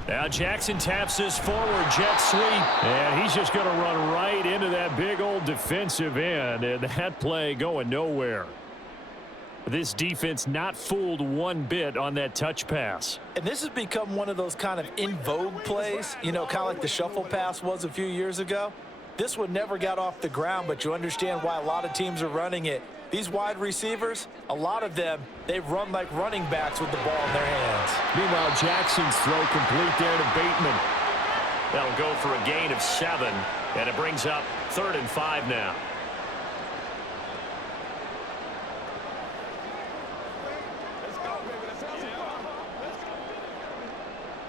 Now Jackson taps this forward jet sweep. And he's just going to run right into that big old defensive end. And that play going nowhere. This defense not fooled one bit on that touch pass. And this has become one of those kind of in vogue plays, you know, kind of like the shuffle pass was a few years ago. This one never got off the ground, but you understand why a lot of teams are running it. These wide receivers, a lot of them, they run like running backs with the ball in their hands. Meanwhile, Jackson's throw complete there to Bateman. That'll go for a gain of 7, and it brings up 3rd and 5 now.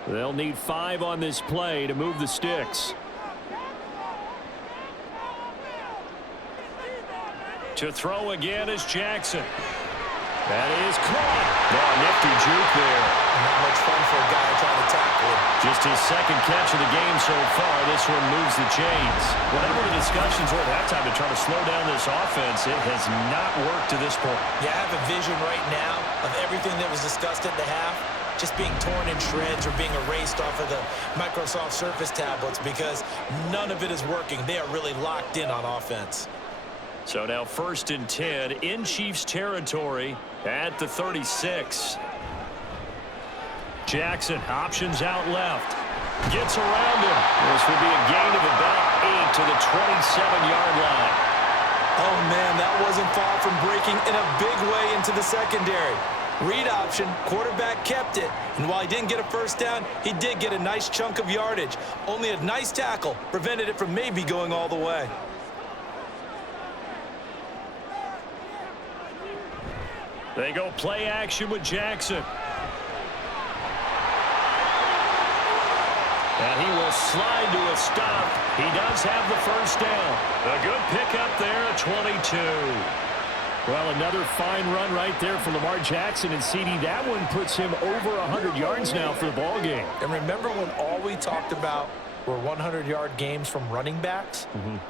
They'll need 5 on this play to move the sticks. To throw again is Jackson. That is caught. Nifty juke there. Not much fun for a guy trying to tackle him. Just his 2nd catch of the game so far. This one moves the chains. Whatever the discussions were at halftime to try to slow down this offense, it has not worked to this point. Yeah, I have a vision right now of everything that was discussed at the half just being torn in shreds or being erased off of the Microsoft Surface tablets because none of it is working. They are really locked in on offense. So now 1st and 10 in Chiefs territory at the 36. Jackson options out left. Gets around him. This will be a gain of about 8 to the 27-yard line. Oh, man, that wasn't far from breaking in a big way into the secondary. Read option, quarterback kept it. And while he didn't get a first down, he did get a nice chunk of yardage. Only a nice tackle prevented it from maybe going all the way. They go play action with Jackson. And he will slide to a stop. He does have the first down. A good pickup there at 22. Well, another fine run right there for Lamar Jackson and CD. That one puts him over 100 yards now for the ball game. And remember when all we talked about were 100-yard games from running backs?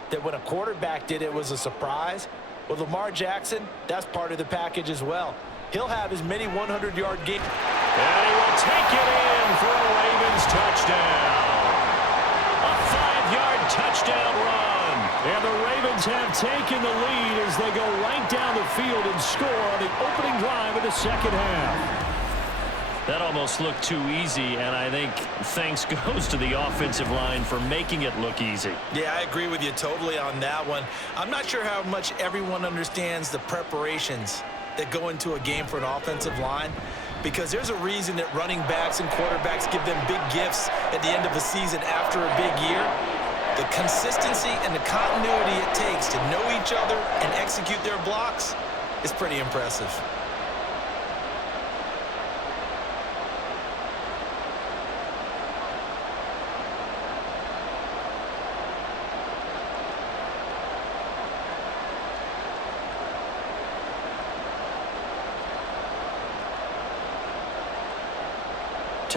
That when a quarterback did it was a surprise? Well, Lamar Jackson, that's part of the package as well. He'll have as many 100-yard games. And he will take it in for a Ravens touchdown. A 5-yard touchdown run. And the Ravens have taken the lead as they go right down the field and score on the opening drive of the second half. That almost looked too easy, and I think thanks goes to the offensive line for making it look easy. Yeah, I agree with you totally on that one. I'm not sure how much everyone understands the preparations that go into a game for an offensive line, because there's a reason that running backs and quarterbacks give them big gifts at the end of the season after a big year. The consistency and the continuity it takes to know each other and execute their blocks is pretty impressive.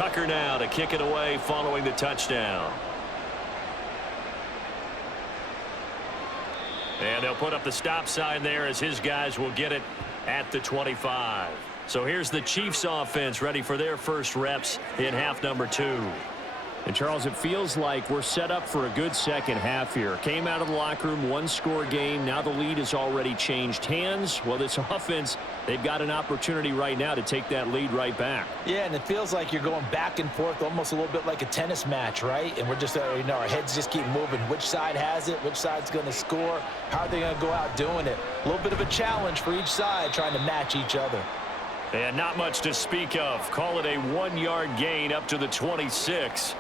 Tucker now to kick it away following the touchdown. And they'll put up the stop sign there as his guys will get it at the 25. So here's the Chiefs offense ready for their first reps in half number 2. And, Charles, it feels like we're set up for a good second half here. Came out of the locker room, one-score game. Now the lead has already changed hands. Well, this offense, they've got an opportunity right now to take that lead right back. Yeah, and it feels like you're going back and forth almost a little bit like a tennis match, right? And we're just, our heads just keep moving. Which side has it? Which side's going to score? How are they going to go out doing it? A little bit of a challenge for each side trying to match each other. And not much to speak of. Call it a 1-yard gain up to the 26.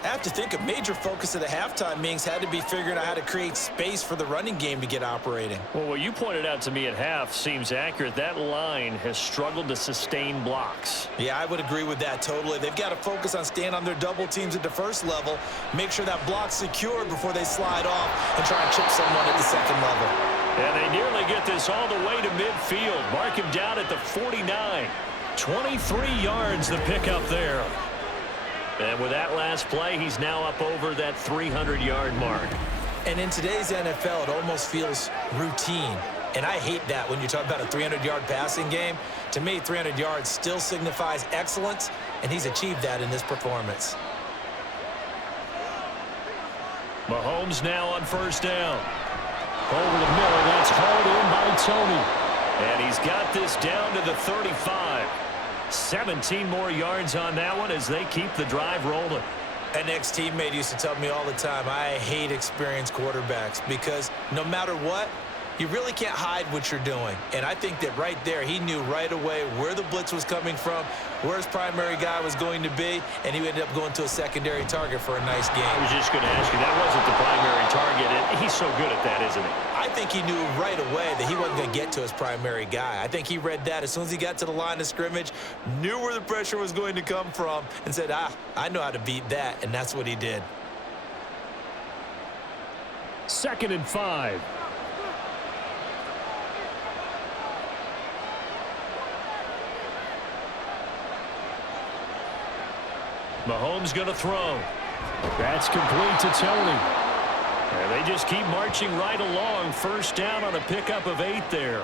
I have to think a major focus of the halftime meetings had to be figuring out how to create space for the running game to get operating. Well, what you pointed out to me at half seems accurate. That line has struggled to sustain blocks. Yeah, I would agree with that totally. They've got to focus on staying on their double teams at the first level, make sure that block's secured before they slide off and try and chip someone at the second level. And they nearly get this all the way to midfield. Mark him down at the 49. 23 yards the pickup there. And with that last play, he's now up over that 300-yard mark. And in today's NFL, it almost feels routine. And I hate that when you talk about a 300-yard passing game. To me, 300 yards still signifies excellence, and he's achieved that in this performance. Mahomes now on first down. Over the middle, that's hauled in by Tony. And he's got this down to the 35. 17 more yards on that one as they keep the drive rolling. An ex-teammate used to tell me all the time, I hate experienced quarterbacks because no matter what, you really can't hide what you're doing. And I think that right there, he knew right away where the blitz was coming from, where his primary guy was going to be, and he ended up going to a secondary target for a nice game. I was just going to ask you, that wasn't the primary target. And he's so good at that, isn't he? I think he knew right away that he wasn't going to get to his primary guy. I think he read that as soon as he got to the line of scrimmage, knew where the pressure was going to come from, and said, I know how to beat that, and that's what he did. 2nd and 5. Mahomes going to throw. That's complete to Tony. And they just keep marching right along. First down on a pickup of 8 there.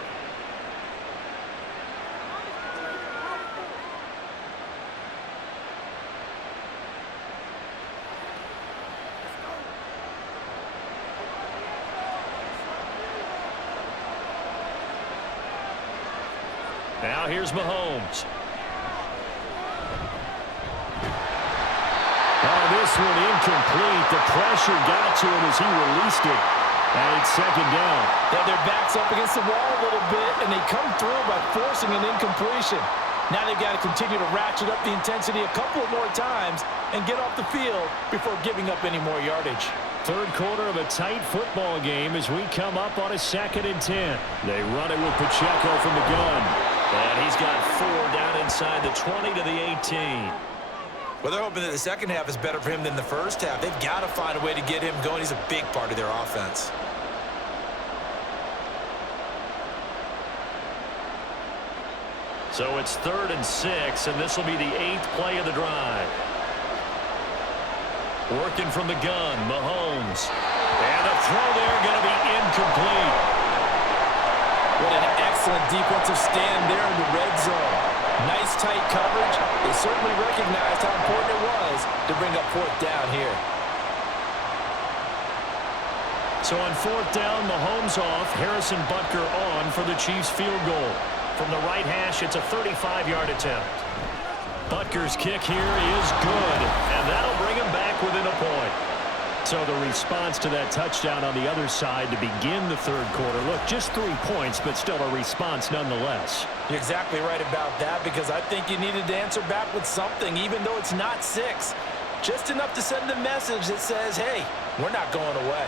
Now here's Mahomes. This one incomplete. The pressure got to him as he released it. And it's 2nd down. Yeah, their back's up against the wall a little bit, and they come through by forcing an incompletion. Now they've got to continue to ratchet up the intensity a couple of more times and get off the field before giving up any more yardage. Third quarter of a tight football game as we come up on a 2nd and 10. They run it with Pacheco from the gun. And he's got 4 down inside the 20 to the 18. Well, they're hoping that the second half is better for him than the first half. They've got to find a way to get him going. He's a big part of their offense. So it's 3rd and 6, and this will be the 8th play of the drive. Working from the gun, Mahomes. And a throw there going to be incomplete. What an excellent defensive stand there in the red zone. Nice tight coverage. They certainly recognized how important it was to bring up 4th down here. So on 4th down, Mahomes off, Harrison Butker on for the Chiefs field goal. From the right hash, it's a 35-yard attempt. Butker's kick here is good, and that'll bring him back within a point. So the response to that touchdown on the other side to begin the 3rd quarter. Look, just 3 points, but still a response nonetheless. You're exactly right about that because I think you needed to answer back with something, even though it's not 6. Just enough to send a message that says, hey, we're not going away.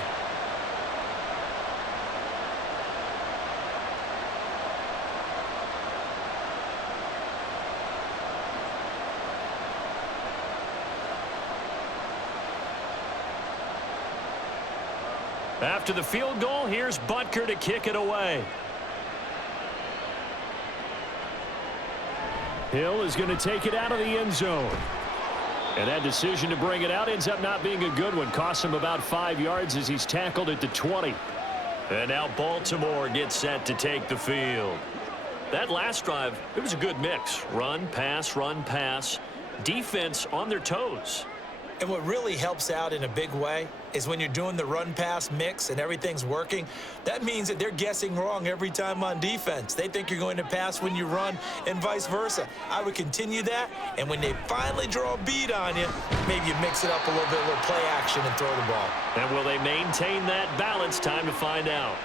After the field goal, here's Butker to kick it away. Hill is going to take it out of the end zone. And that decision to bring it out ends up not being a good one. Costs him about 5 yards as he's tackled at the 20. And now Baltimore gets set to take the field. That last drive, it was a good mix. Run, pass, defense on their toes. And what really helps out in a big way is when you're doing the run-pass mix and everything's working, that means that they're guessing wrong every time on defense. They think you're going to pass when you run and vice versa. I would continue that, and when they finally draw a bead on you, maybe you mix it up a little bit, a little play action and throw the ball. And will they maintain that balance? Time to find out.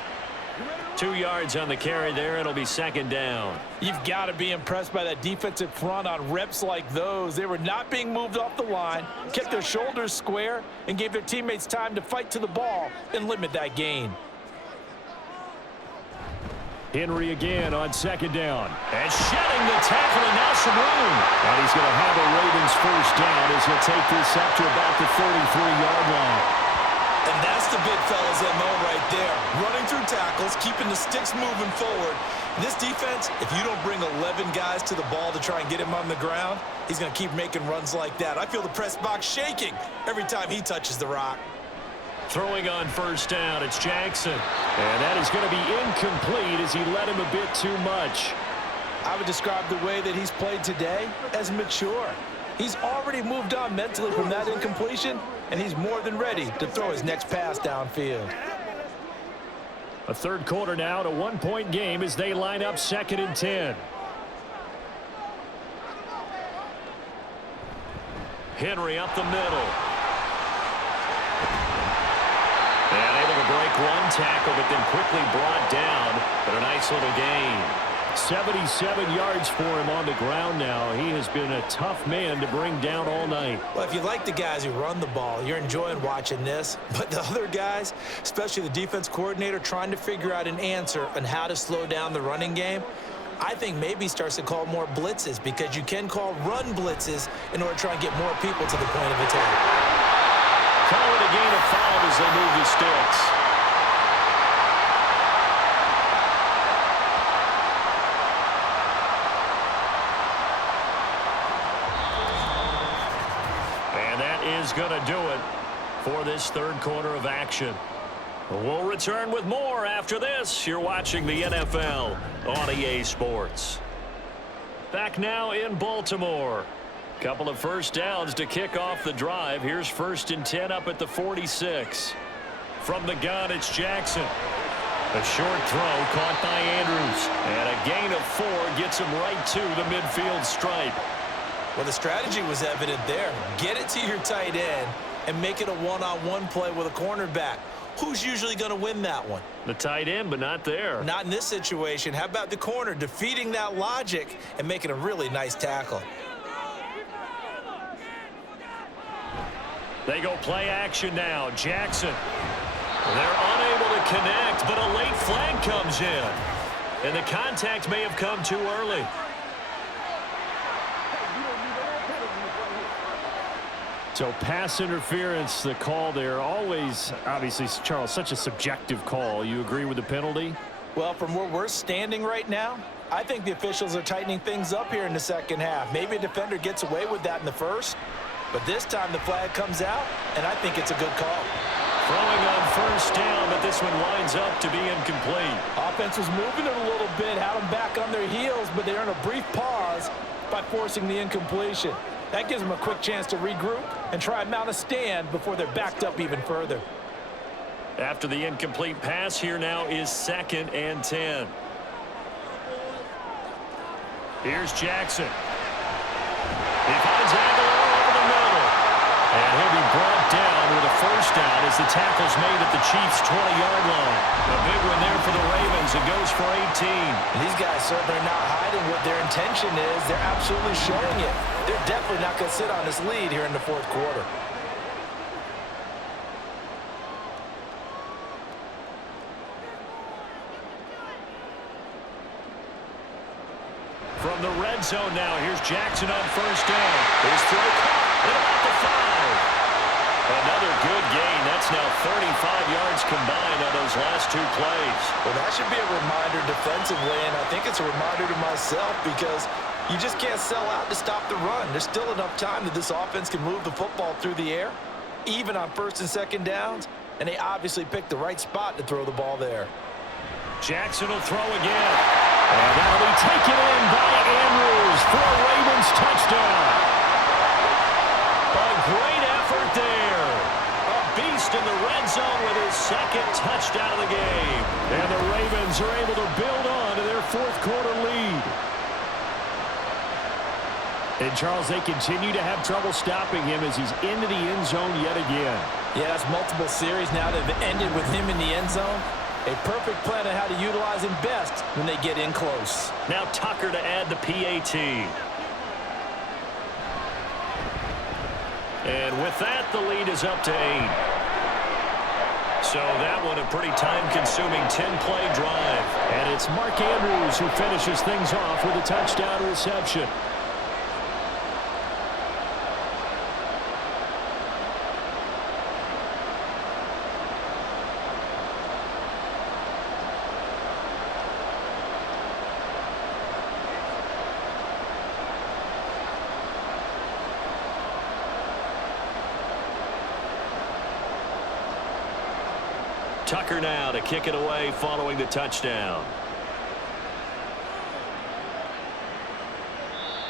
2 yards on the carry there. It'll be second down. You've got to be impressed by that defensive front on reps like those. They were not being moved off the line, kept their shoulders square, and gave their teammates time to fight to the ball and limit that gain. Henry again on second down. And shedding the tackle, and now some room. And he's going to have a Ravens first down as he'll take this up to about the 33-yard line. And that's the big fella's MO right there. Running through tackles, keeping the sticks moving forward. This defense, if you don't bring 11 guys to the ball to try and get him on the ground, he's going to keep making runs like that. I feel the press box shaking every time he touches the rock. Throwing on first down, it's Jackson. And that is going to be incomplete as he led him a bit too much. I would describe the way that he's played today as mature. He's already moved on mentally from that incompletion, and he's more than ready to throw his next pass downfield. A third quarter now, a 1-point game as they line up 2nd and 10. Henry up the middle. And able to break one tackle, but then quickly brought down. But a nice little gain. 77 yards for him on the ground now. He has been a tough man to bring down all night. Well, if you like the guys who run the ball, you're enjoying watching this. But the other guys, especially the defense coordinator, trying to figure out an answer on how to slow down the running game, I think maybe starts to call more blitzes, because you can call run blitzes in order to try and get more people to the point of attack. Call it a gain of 5 as they move the Stix. Is going to do it for this third quarter of action. We'll return with more after this. You're watching the NFL on EA Sports. Back now in Baltimore. Couple of first downs to kick off the drive. Here's 1st and 10 up at the 46. From the gun, it's Jackson. A short throw caught by Andrews. And a gain of 4 gets him right to the midfield stripe. Well, the strategy was evident there. Get it to your tight end and make it a one-on-one play with a cornerback. Who's usually going to win that one? The tight end, but not there. Not in this situation. How about the corner defeating that logic and making a really nice tackle? They go play action now. Jackson. They're unable to connect, but a late flag comes in. And the contact may have come too early. So pass interference, the call there. Always, obviously, Charles, such a subjective call. You agree with the penalty? Well, from where we're standing right now, I think the officials are tightening things up here in the second half. Maybe a defender gets away with that in the first, but this time the flag comes out, and I think it's a good call. Throwing on first down, but this one winds up to be incomplete. Offense was moving it a little bit, had them back on their heels, but they earned a brief pause by forcing the incompletion. That gives them a quick chance to regroup and try and mount a stand before they're backed up even further. After the incomplete pass, here now is 2nd and 10. Here's Jackson. He finds Aguilar over the middle. And he'll be brought down with a first down as the tackle's made at the Chiefs' 20-yard line. A big one there for the Ravens. It goes for 18. And these guys certainly are not hiding what their intention is. They're absolutely showing it. They're definitely not going to sit on this lead here in the fourth quarter. From the red zone now, here's Jackson on first down. His throw caught at about the 5. Another good gain. That's now 35 yards combined on those last 2 plays. Well, that should be a reminder defensively, and I think it's a reminder to myself, because You just can't sell out to stop the run. There's still enough time that this offense can move the football through the air, even on first and second downs, and they obviously picked the right spot to throw the ball there. Jackson will throw again. And that'll be taken in by Andrews for a Ravens touchdown. A great effort there. A beast in the red zone with his second touchdown of the game. And the Ravens are able to build on to their fourth quarter lead. And, Charles, they continue to have trouble stopping him as he's into the end zone yet again. Yeah, that's multiple series now that have ended with him in the end zone. A perfect plan on how to utilize him best when they get in close. Now Tucker to add the PAT. And with that, the lead is up to 8. So that one a pretty time-consuming 10-play drive. And it's Mark Andrews who finishes things off with a touchdown reception. Tucker now to kick it away following the touchdown.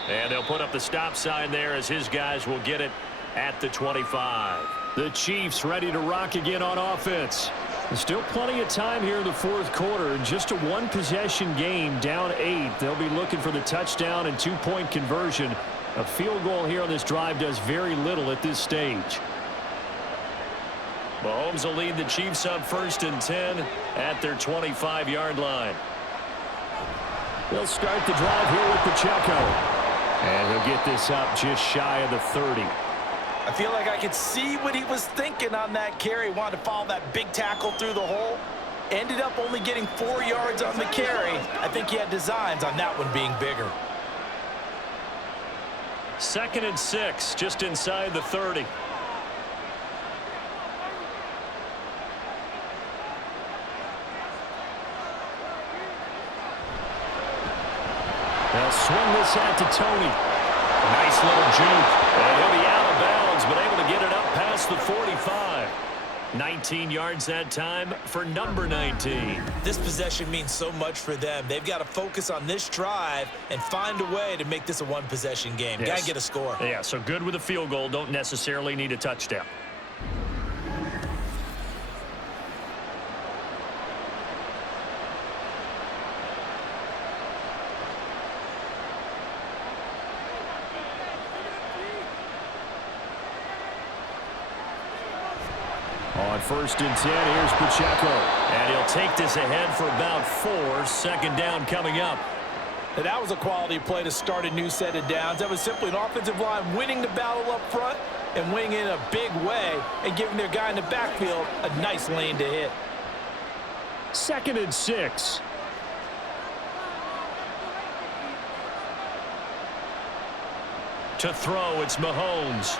And they'll put up the stop sign there as his guys will get it at the 25. The Chiefs ready to rock again on offense. There's still plenty of time here in the fourth quarter. Just a one-possession game, down 8. They'll be looking for the touchdown and two-point conversion. A field goal here on this drive does very little at this stage. Mahomes will lead the Chiefs up 1st and 10 at their 25-yard line. They'll start the drive here with Pacheco. And he'll get this up just shy of the 30. I feel like I could see what he was thinking on that carry. Wanted to follow that big tackle through the hole. Ended up only getting 4 yards on the carry. I think he had designs on that one being bigger. 2nd and 6, just inside the 30. They'll swing this out to Tony. Nice little juke. And he'll be out of bounds, but able to get it up past the 45. 19 yards that time for number 19. This possession means so much for them. They've got to focus on this drive and find a way to make this a one-possession game. Yes. Got to get a score. Yeah, so good with a field goal. Don't necessarily need a touchdown. On 1st and 10, here's Pacheco. And he'll take this ahead for about 4. 2nd down coming up. And that was a quality play to start a new set of downs. That was simply an offensive line winning the battle up front and winning in a big way and giving their guy in the backfield a nice lane to hit. 2nd and 6. To throw, it's Mahomes.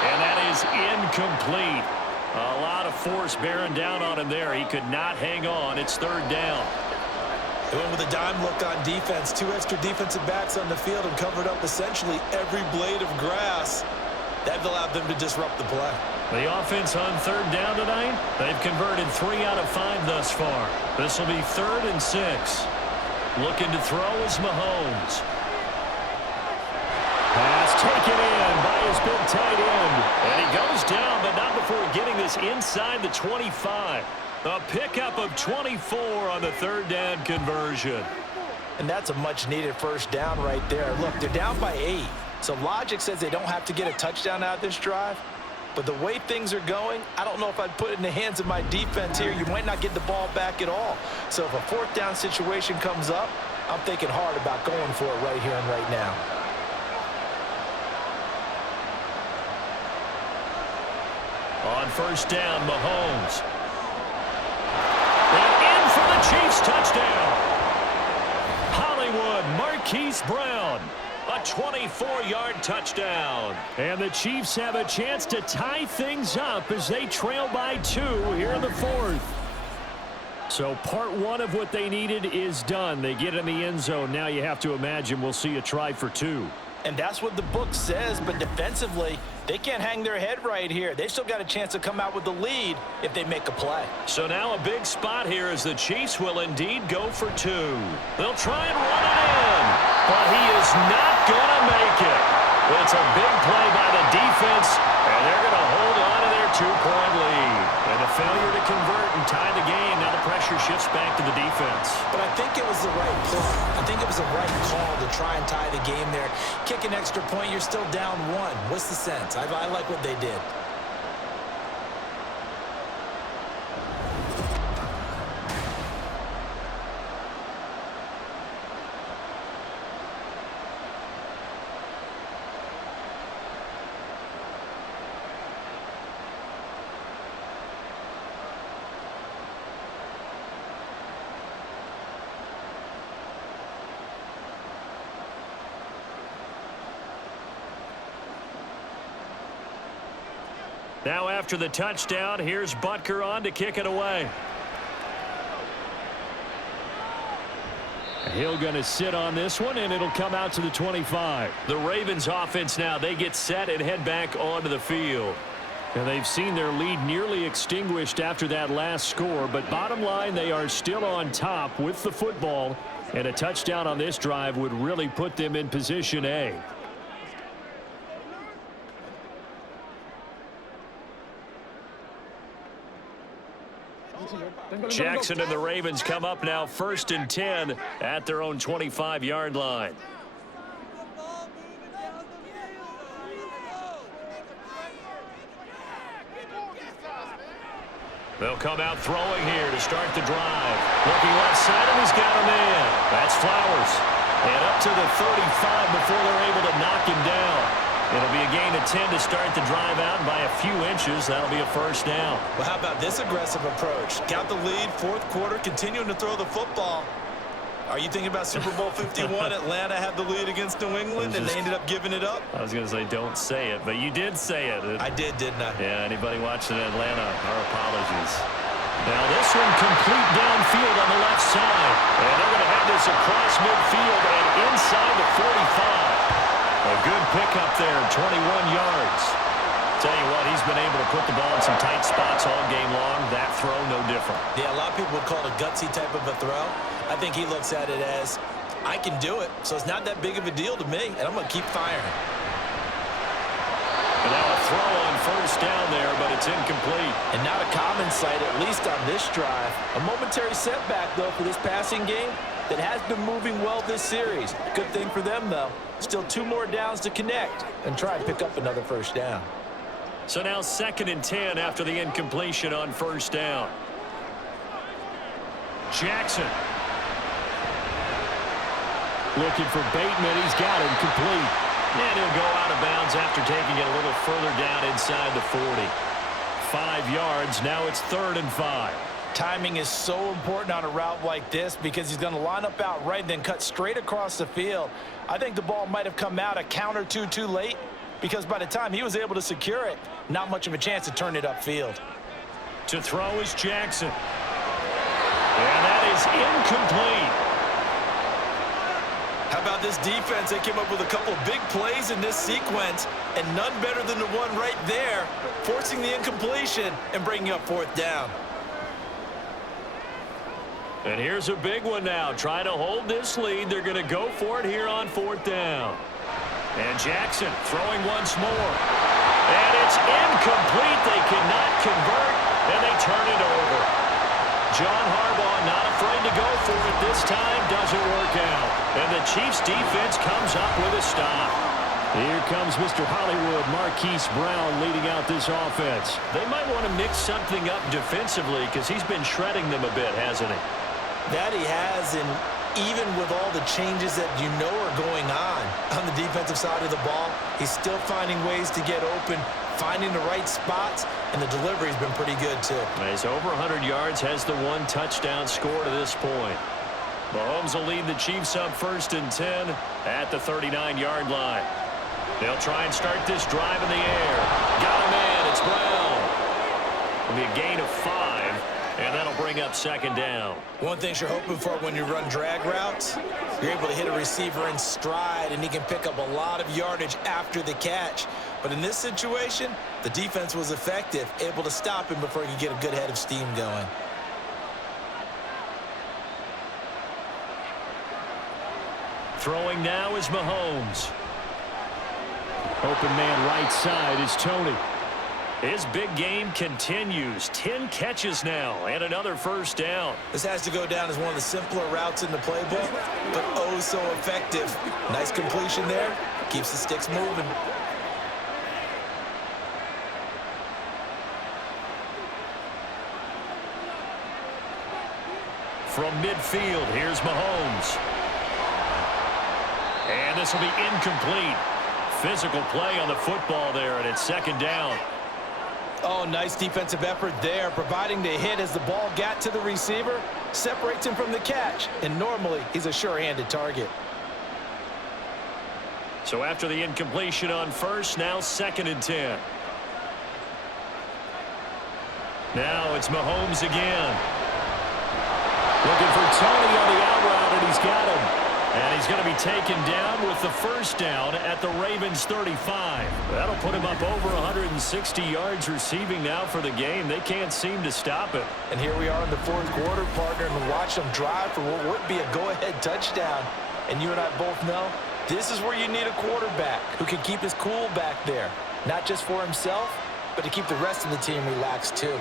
And that is incomplete. A lot of force bearing down on him there. He could not hang on. It's 3rd down. They went with a dime look on defense. 2 extra defensive backs on the field and covered up essentially every blade of grass. That allowed them to disrupt the play. The offense on 3rd down tonight, they've converted 3 out of 5 thus far. This will be 3rd and 6. Looking to throw is Mahomes. Pass taken in by his big tight end. And he goes down, but not before getting this inside the 25. A pickup of 24 on the 3rd down conversion. And that's a much-needed first down right there. Look, they're down by 8. So logic says they don't have to get a touchdown out of this drive. But the way things are going, I don't know if I'd put it in the hands of my defense here. You might not get the ball back at all. So if a 4th down situation comes up, I'm thinking hard about going for it right here and right now. On 1st down, Mahomes. And in for the Chiefs touchdown. Hollywood Marquise Brown. A 24-yard touchdown. And the Chiefs have a chance to tie things up as they trail by 2 here in the 4th. So part one of what they needed is done. They get in the end zone. Now you have to imagine we'll see a try for two. And that's what the book says, but defensively, they can't hang their head right here. They still got a chance to come out with the lead if they make a play. So now a big spot here as the Chiefs will indeed go for two. They'll try and run it in, but he is not going to make it. It's a big play by the defense, and they're going to hold on to their 2-point lead. And a failure to convert and tie the game. Now the pressure shifts back to the defense. But I think it was the right play. I think it was the right call to try and tie the game there. Kick an extra point, you're still down one. What's the sense? I like what they did. Now after the touchdown, here's Butker on to kick it away. Hill going to sit on this one, and it'll come out to the 25. The Ravens offense now, they get set and head back onto the field. And they've seen their lead nearly extinguished after that last score, but bottom line, they are still on top with the football, and a touchdown on this drive would really put them in position A. Jackson and the Ravens come up now 1st and 10 at their own 25-yard line. They'll come out throwing here to start the drive. Looking left side, and he's got a man. That's Flowers. And up to the 35 before they're able to knock him down. It'll be a gain of 10 to start the drive out, and by a few inches, that'll be a first down. Well, how about this aggressive approach? Got the lead, 4th quarter, continuing to throw the football. Are you thinking about Super Bowl 51? Atlanta had the lead against New England, and they ended up giving it up? I was going to say don't say it, but you did say it. I did, didn't I? Yeah, anybody watching Atlanta, our apologies. Now this one complete downfield on the left side. And they're going to have this across midfield and inside the 45. A good pickup there, 21 yards. Tell you what, he's been able to put the ball in some tight spots all game long. That throw, no different. Yeah, a lot of people would call it a gutsy type of a throw. I think he looks at it as, I can do it, so it's not that big of a deal to me, and I'm going to keep firing. And now a throw on first down there, but it's incomplete. And not a common sight, at least on this drive. A momentary setback, though, for this passing game that has been moving well this series. Good thing for them, though. Still 2 more downs to connect and try and pick up another first down. So now 2nd and 10 after the incompletion on first down. Jackson. Looking for Bateman. He's got him complete. And he'll go out of bounds after taking it a little further down inside the 40. 5 yards. Now it's 3rd and 5. Timing is so important on a route like this because he's going to line up out right and then cut straight across the field. I think the ball might have come out a count or two too late because by the time he was able to secure it, not much of a chance to turn it upfield. To throw is Jackson. And that is incomplete. How about this defense? They came up with a couple of big plays in this sequence, and none better than the one right there, forcing the incompletion and bringing up 4th down. And here's a big one now. Trying to hold this lead. They're going to go for it here on 4th down. And Jackson throwing once more. And it's incomplete. They cannot convert, and they turn it over. John Harbaugh not afraid to go for it this time. Doesn't work out. And the Chiefs defense comes up with a stop. Here comes Mr. Hollywood, Marquise Brown, leading out this offense. They might want to mix something up defensively because he's been shredding them a bit, hasn't he? That he has, and even with all the changes that you know are going on the defensive side of the ball, he's still finding ways to get open, finding the right spots, and the delivery's been pretty good too. He's over 100 yards, has the 1 touchdown score to this point. Mahomes will lead the Chiefs up 1st and 10 at the 39-yard line. They'll try and start this drive in the air. Got a man, it's Brown. It'll be a gain of 5, and that'll bring up up second down. One thing you're hoping for when you run drag routes, you're able to hit a receiver in stride, and he can pick up a lot of yardage after the catch. But in this situation, the defense was effective, able to stop him before he could get a good head of steam going. Throwing now is Mahomes. Open man right side is Tony. His big game continues. 10 catches now and another first down. This has to go down as one of the simpler routes in the playbook, but oh so effective. Nice completion there. Keeps the sticks moving. From midfield, here's Mahomes. And this will be incomplete. Physical play on the football there, and it's second down. Oh, nice defensive effort there, providing the hit as the ball got to the receiver, separates him from the catch, and normally he's a sure-handed target. So after the incompletion on first, now second and 10. Now it's Mahomes again. Looking for Tony on the out route, and he's got him. And he's going to be taken down with the first down at the Ravens 35. That'll put him up over 160 yards receiving now for the game. They can't seem to stop it. And here we are in the fourth quarter, partner, and we watch them drive for what would be a go-ahead touchdown. And you and I both know this is where you need a quarterback who can keep his cool back there. Not just for himself, but to keep the rest of the team relaxed too.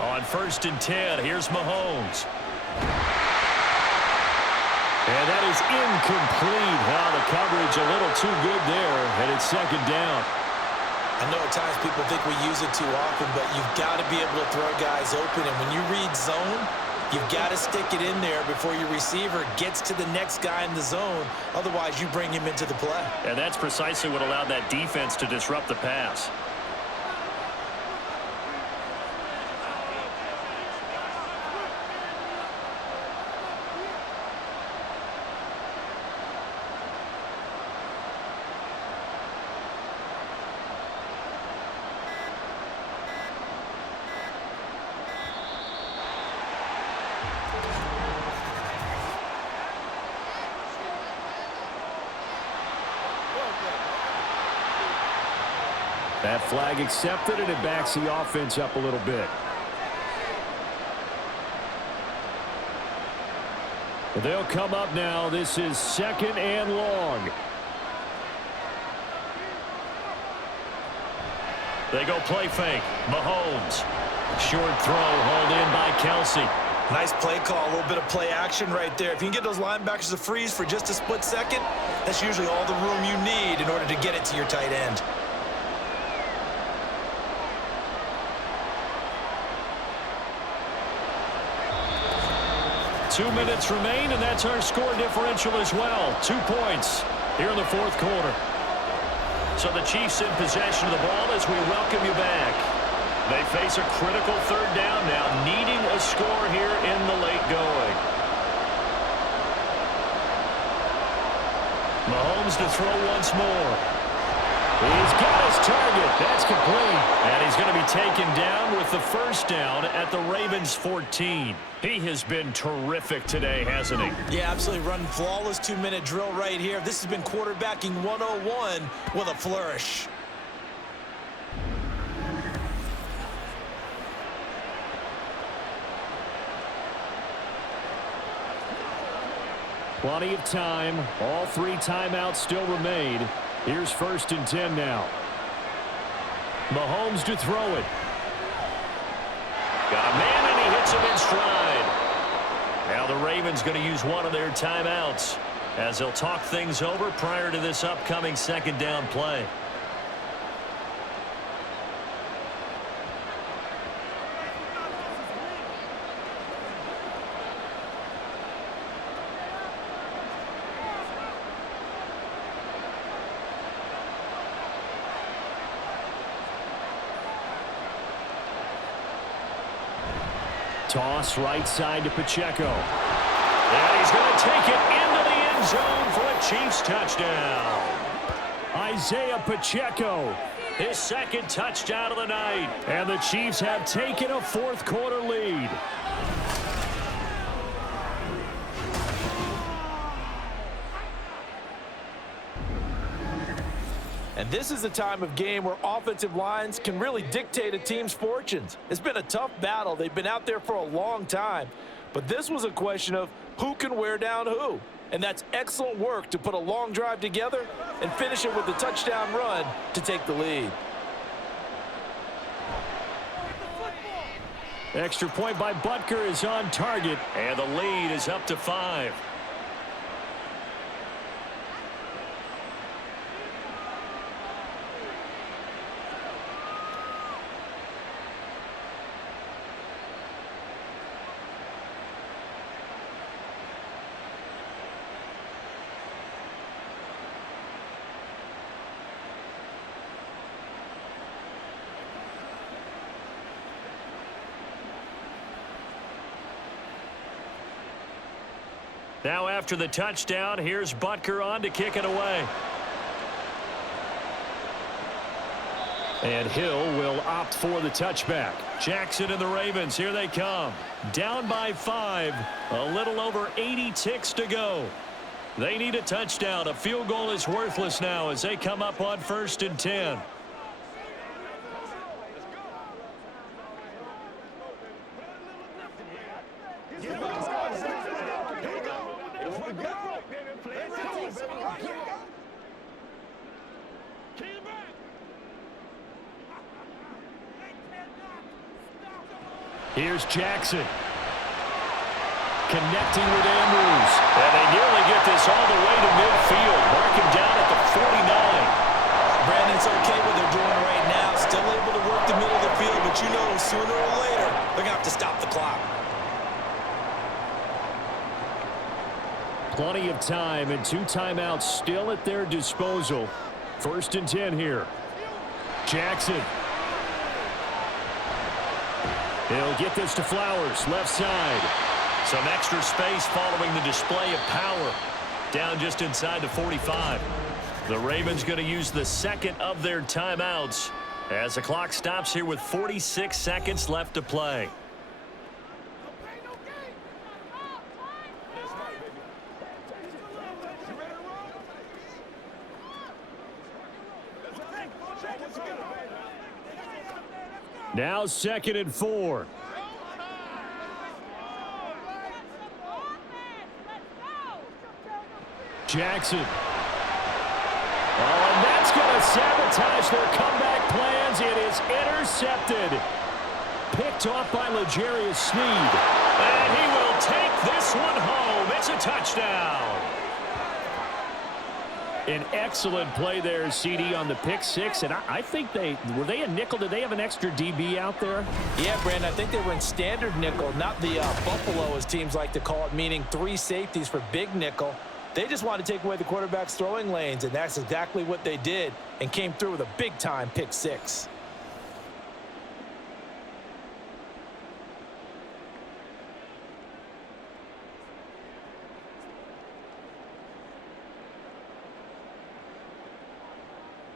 On first and 10, here's Mahomes. And that is incomplete. The coverage a little too good there, and it's second down. I know at times people think we use it too often, but you've got to be able to throw guys open. And when you read zone, you've got to stick it in there before your receiver gets to the next guy in the zone. Otherwise, you bring him into the play. And that's precisely what allowed that defense to disrupt the pass. That flag accepted, and it backs the offense up a little bit. They'll come up now. This is second and long. They go play fake. Mahomes. Short throw hauled in by Kelsey. Nice play call, a little bit of play action right there. If you can get those linebackers to freeze for just a split second, that's usually all the room you need in order to get it to your tight end. Two minutes remain, and that's our score differential as well. 2 points here in the fourth quarter. So the Chiefs in possession of the ball as we welcome you back. They face a critical third down now, needing a score here in the late going. Mahomes to throw once more. He's got his target. That's complete. And he's going to be taken down with the first down at the Ravens 14. He has been terrific today, hasn't he? Yeah, absolutely. Running flawless 2-minute drill right here. This has been quarterbacking 101 with a flourish. Plenty of time. All 3 timeouts still remain. Here's first and 10 now. Mahomes to throw it. Got a man, and he hits him in stride. Now the Ravens going to use one of their timeouts as they'll talk things over prior to this upcoming second down play. Toss right side to Pacheco. And he's going to take it into the end zone for a Chiefs touchdown. Isaiah Pacheco His second touchdown of the night. And the Chiefs have taken a fourth-quarter lead. And this is a time of game where offensive lines can really dictate a team's fortunes. It's been a tough battle. They've been out there for a long time. But this was a question of who can wear down who. And that's excellent work to put a long drive together and finish it with a touchdown run to take the lead. Extra point by Butker is on target. And the lead is up to 5. Now after the touchdown, here's Butker on to kick it away. And Hill will opt for the touchback. Jackson and the Ravens, here they come. Down by 5, a little over 80 ticks to go. They need a touchdown. A field goal is worthless now as they come up on 1st and 10. Here's Jackson. Connecting with Andrews. And they nearly get this all the way to midfield. Mark him down at the 49. Brandon, it's okay what they're doing right now. Still able to work the middle of the field, but you know sooner or later they're going to have to stop the clock. Plenty of time and 2 timeouts still at their disposal. 1st and 10 here. Jackson. He'll get this to Flowers, left side. Some extra space following the display of power. Down just inside the 45. The Ravens going to use the second of their timeouts as the clock stops here with 46 seconds left to play. Now 2nd and 4. Jackson. Oh, and that's going to sabotage their comeback plans. It is intercepted. Picked off by L'Jarius Sneed. And he will take this one home. It's a touchdown. An excellent play there, CD, on the pick 6. And I think were they a nickel? Did they have an extra DB out there? Yeah, Brandon, I think they were in standard nickel, not the Buffalo, as teams like to call it, meaning 3 safeties for big nickel. They just wanted to take away the quarterback's throwing lanes, and that's exactly what they did and came through with a big-time pick 6.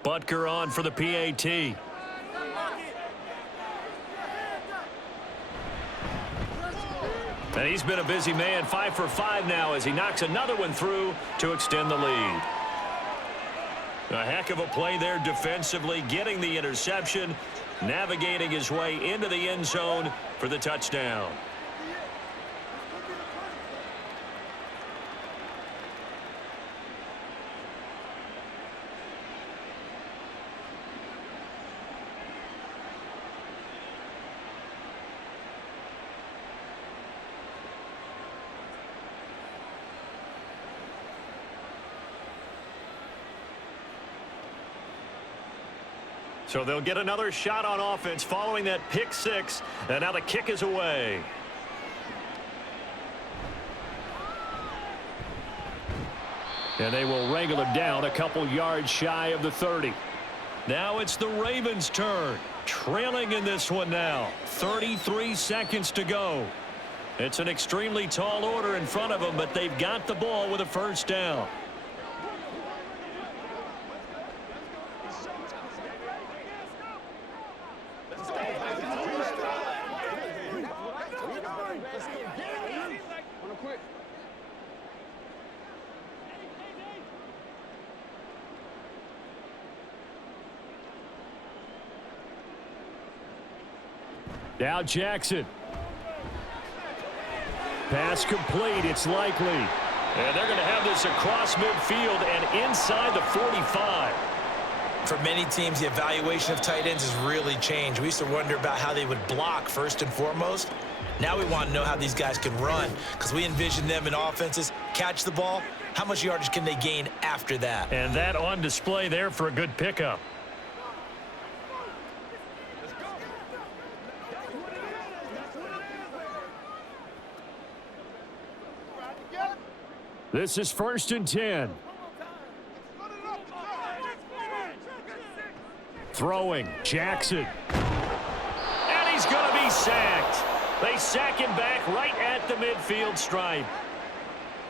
Butker on for the PAT. And he's been a busy man, 5 for 5 now as he knocks another one through to extend the lead. A heck of a play there defensively, getting the interception, navigating his way into the end zone for the touchdown. So they'll get another shot on offense following that pick 6. And now the kick is away. And they will wrangle him down a couple yards shy of the 30. Now it's the Ravens' turn. Trailing in this one now. 33 seconds to go. It's an extremely tall order in front of them, but they've got the ball with a first down. Now Jackson. Pass complete. It's likely. And they're going to have this across midfield and inside the 45. For many teams, the evaluation of tight ends has really changed. We used to wonder about how they would block first and foremost. Now we want to know how these guys can run, because we envision them in offenses catch the ball. How much yardage can they gain after that? And that on display there for a good pickup. This is 1st and 10. Throwing, Jackson. And he's going to be sacked. They sack him back right at the midfield stripe.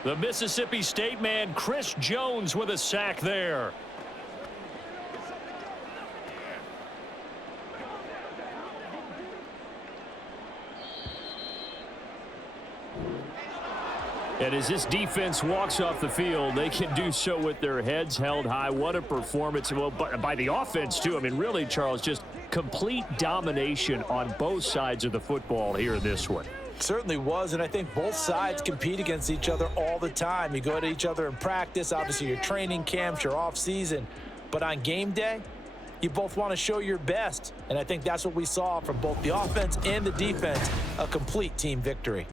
The Mississippi State man, Chris Jones, with a sack there. And as this defense walks off the field, they can do so with their heads held high. What a performance. Well, by the offense, too. I mean, really, Charles, just complete domination on both sides of the football here in this one. Certainly was, and I think both sides compete against each other all the time. You go to each other in practice, obviously your training camps, your off-season. But on game day, you both want to show your best. And I think that's what we saw from both the offense and the defense, a complete team victory.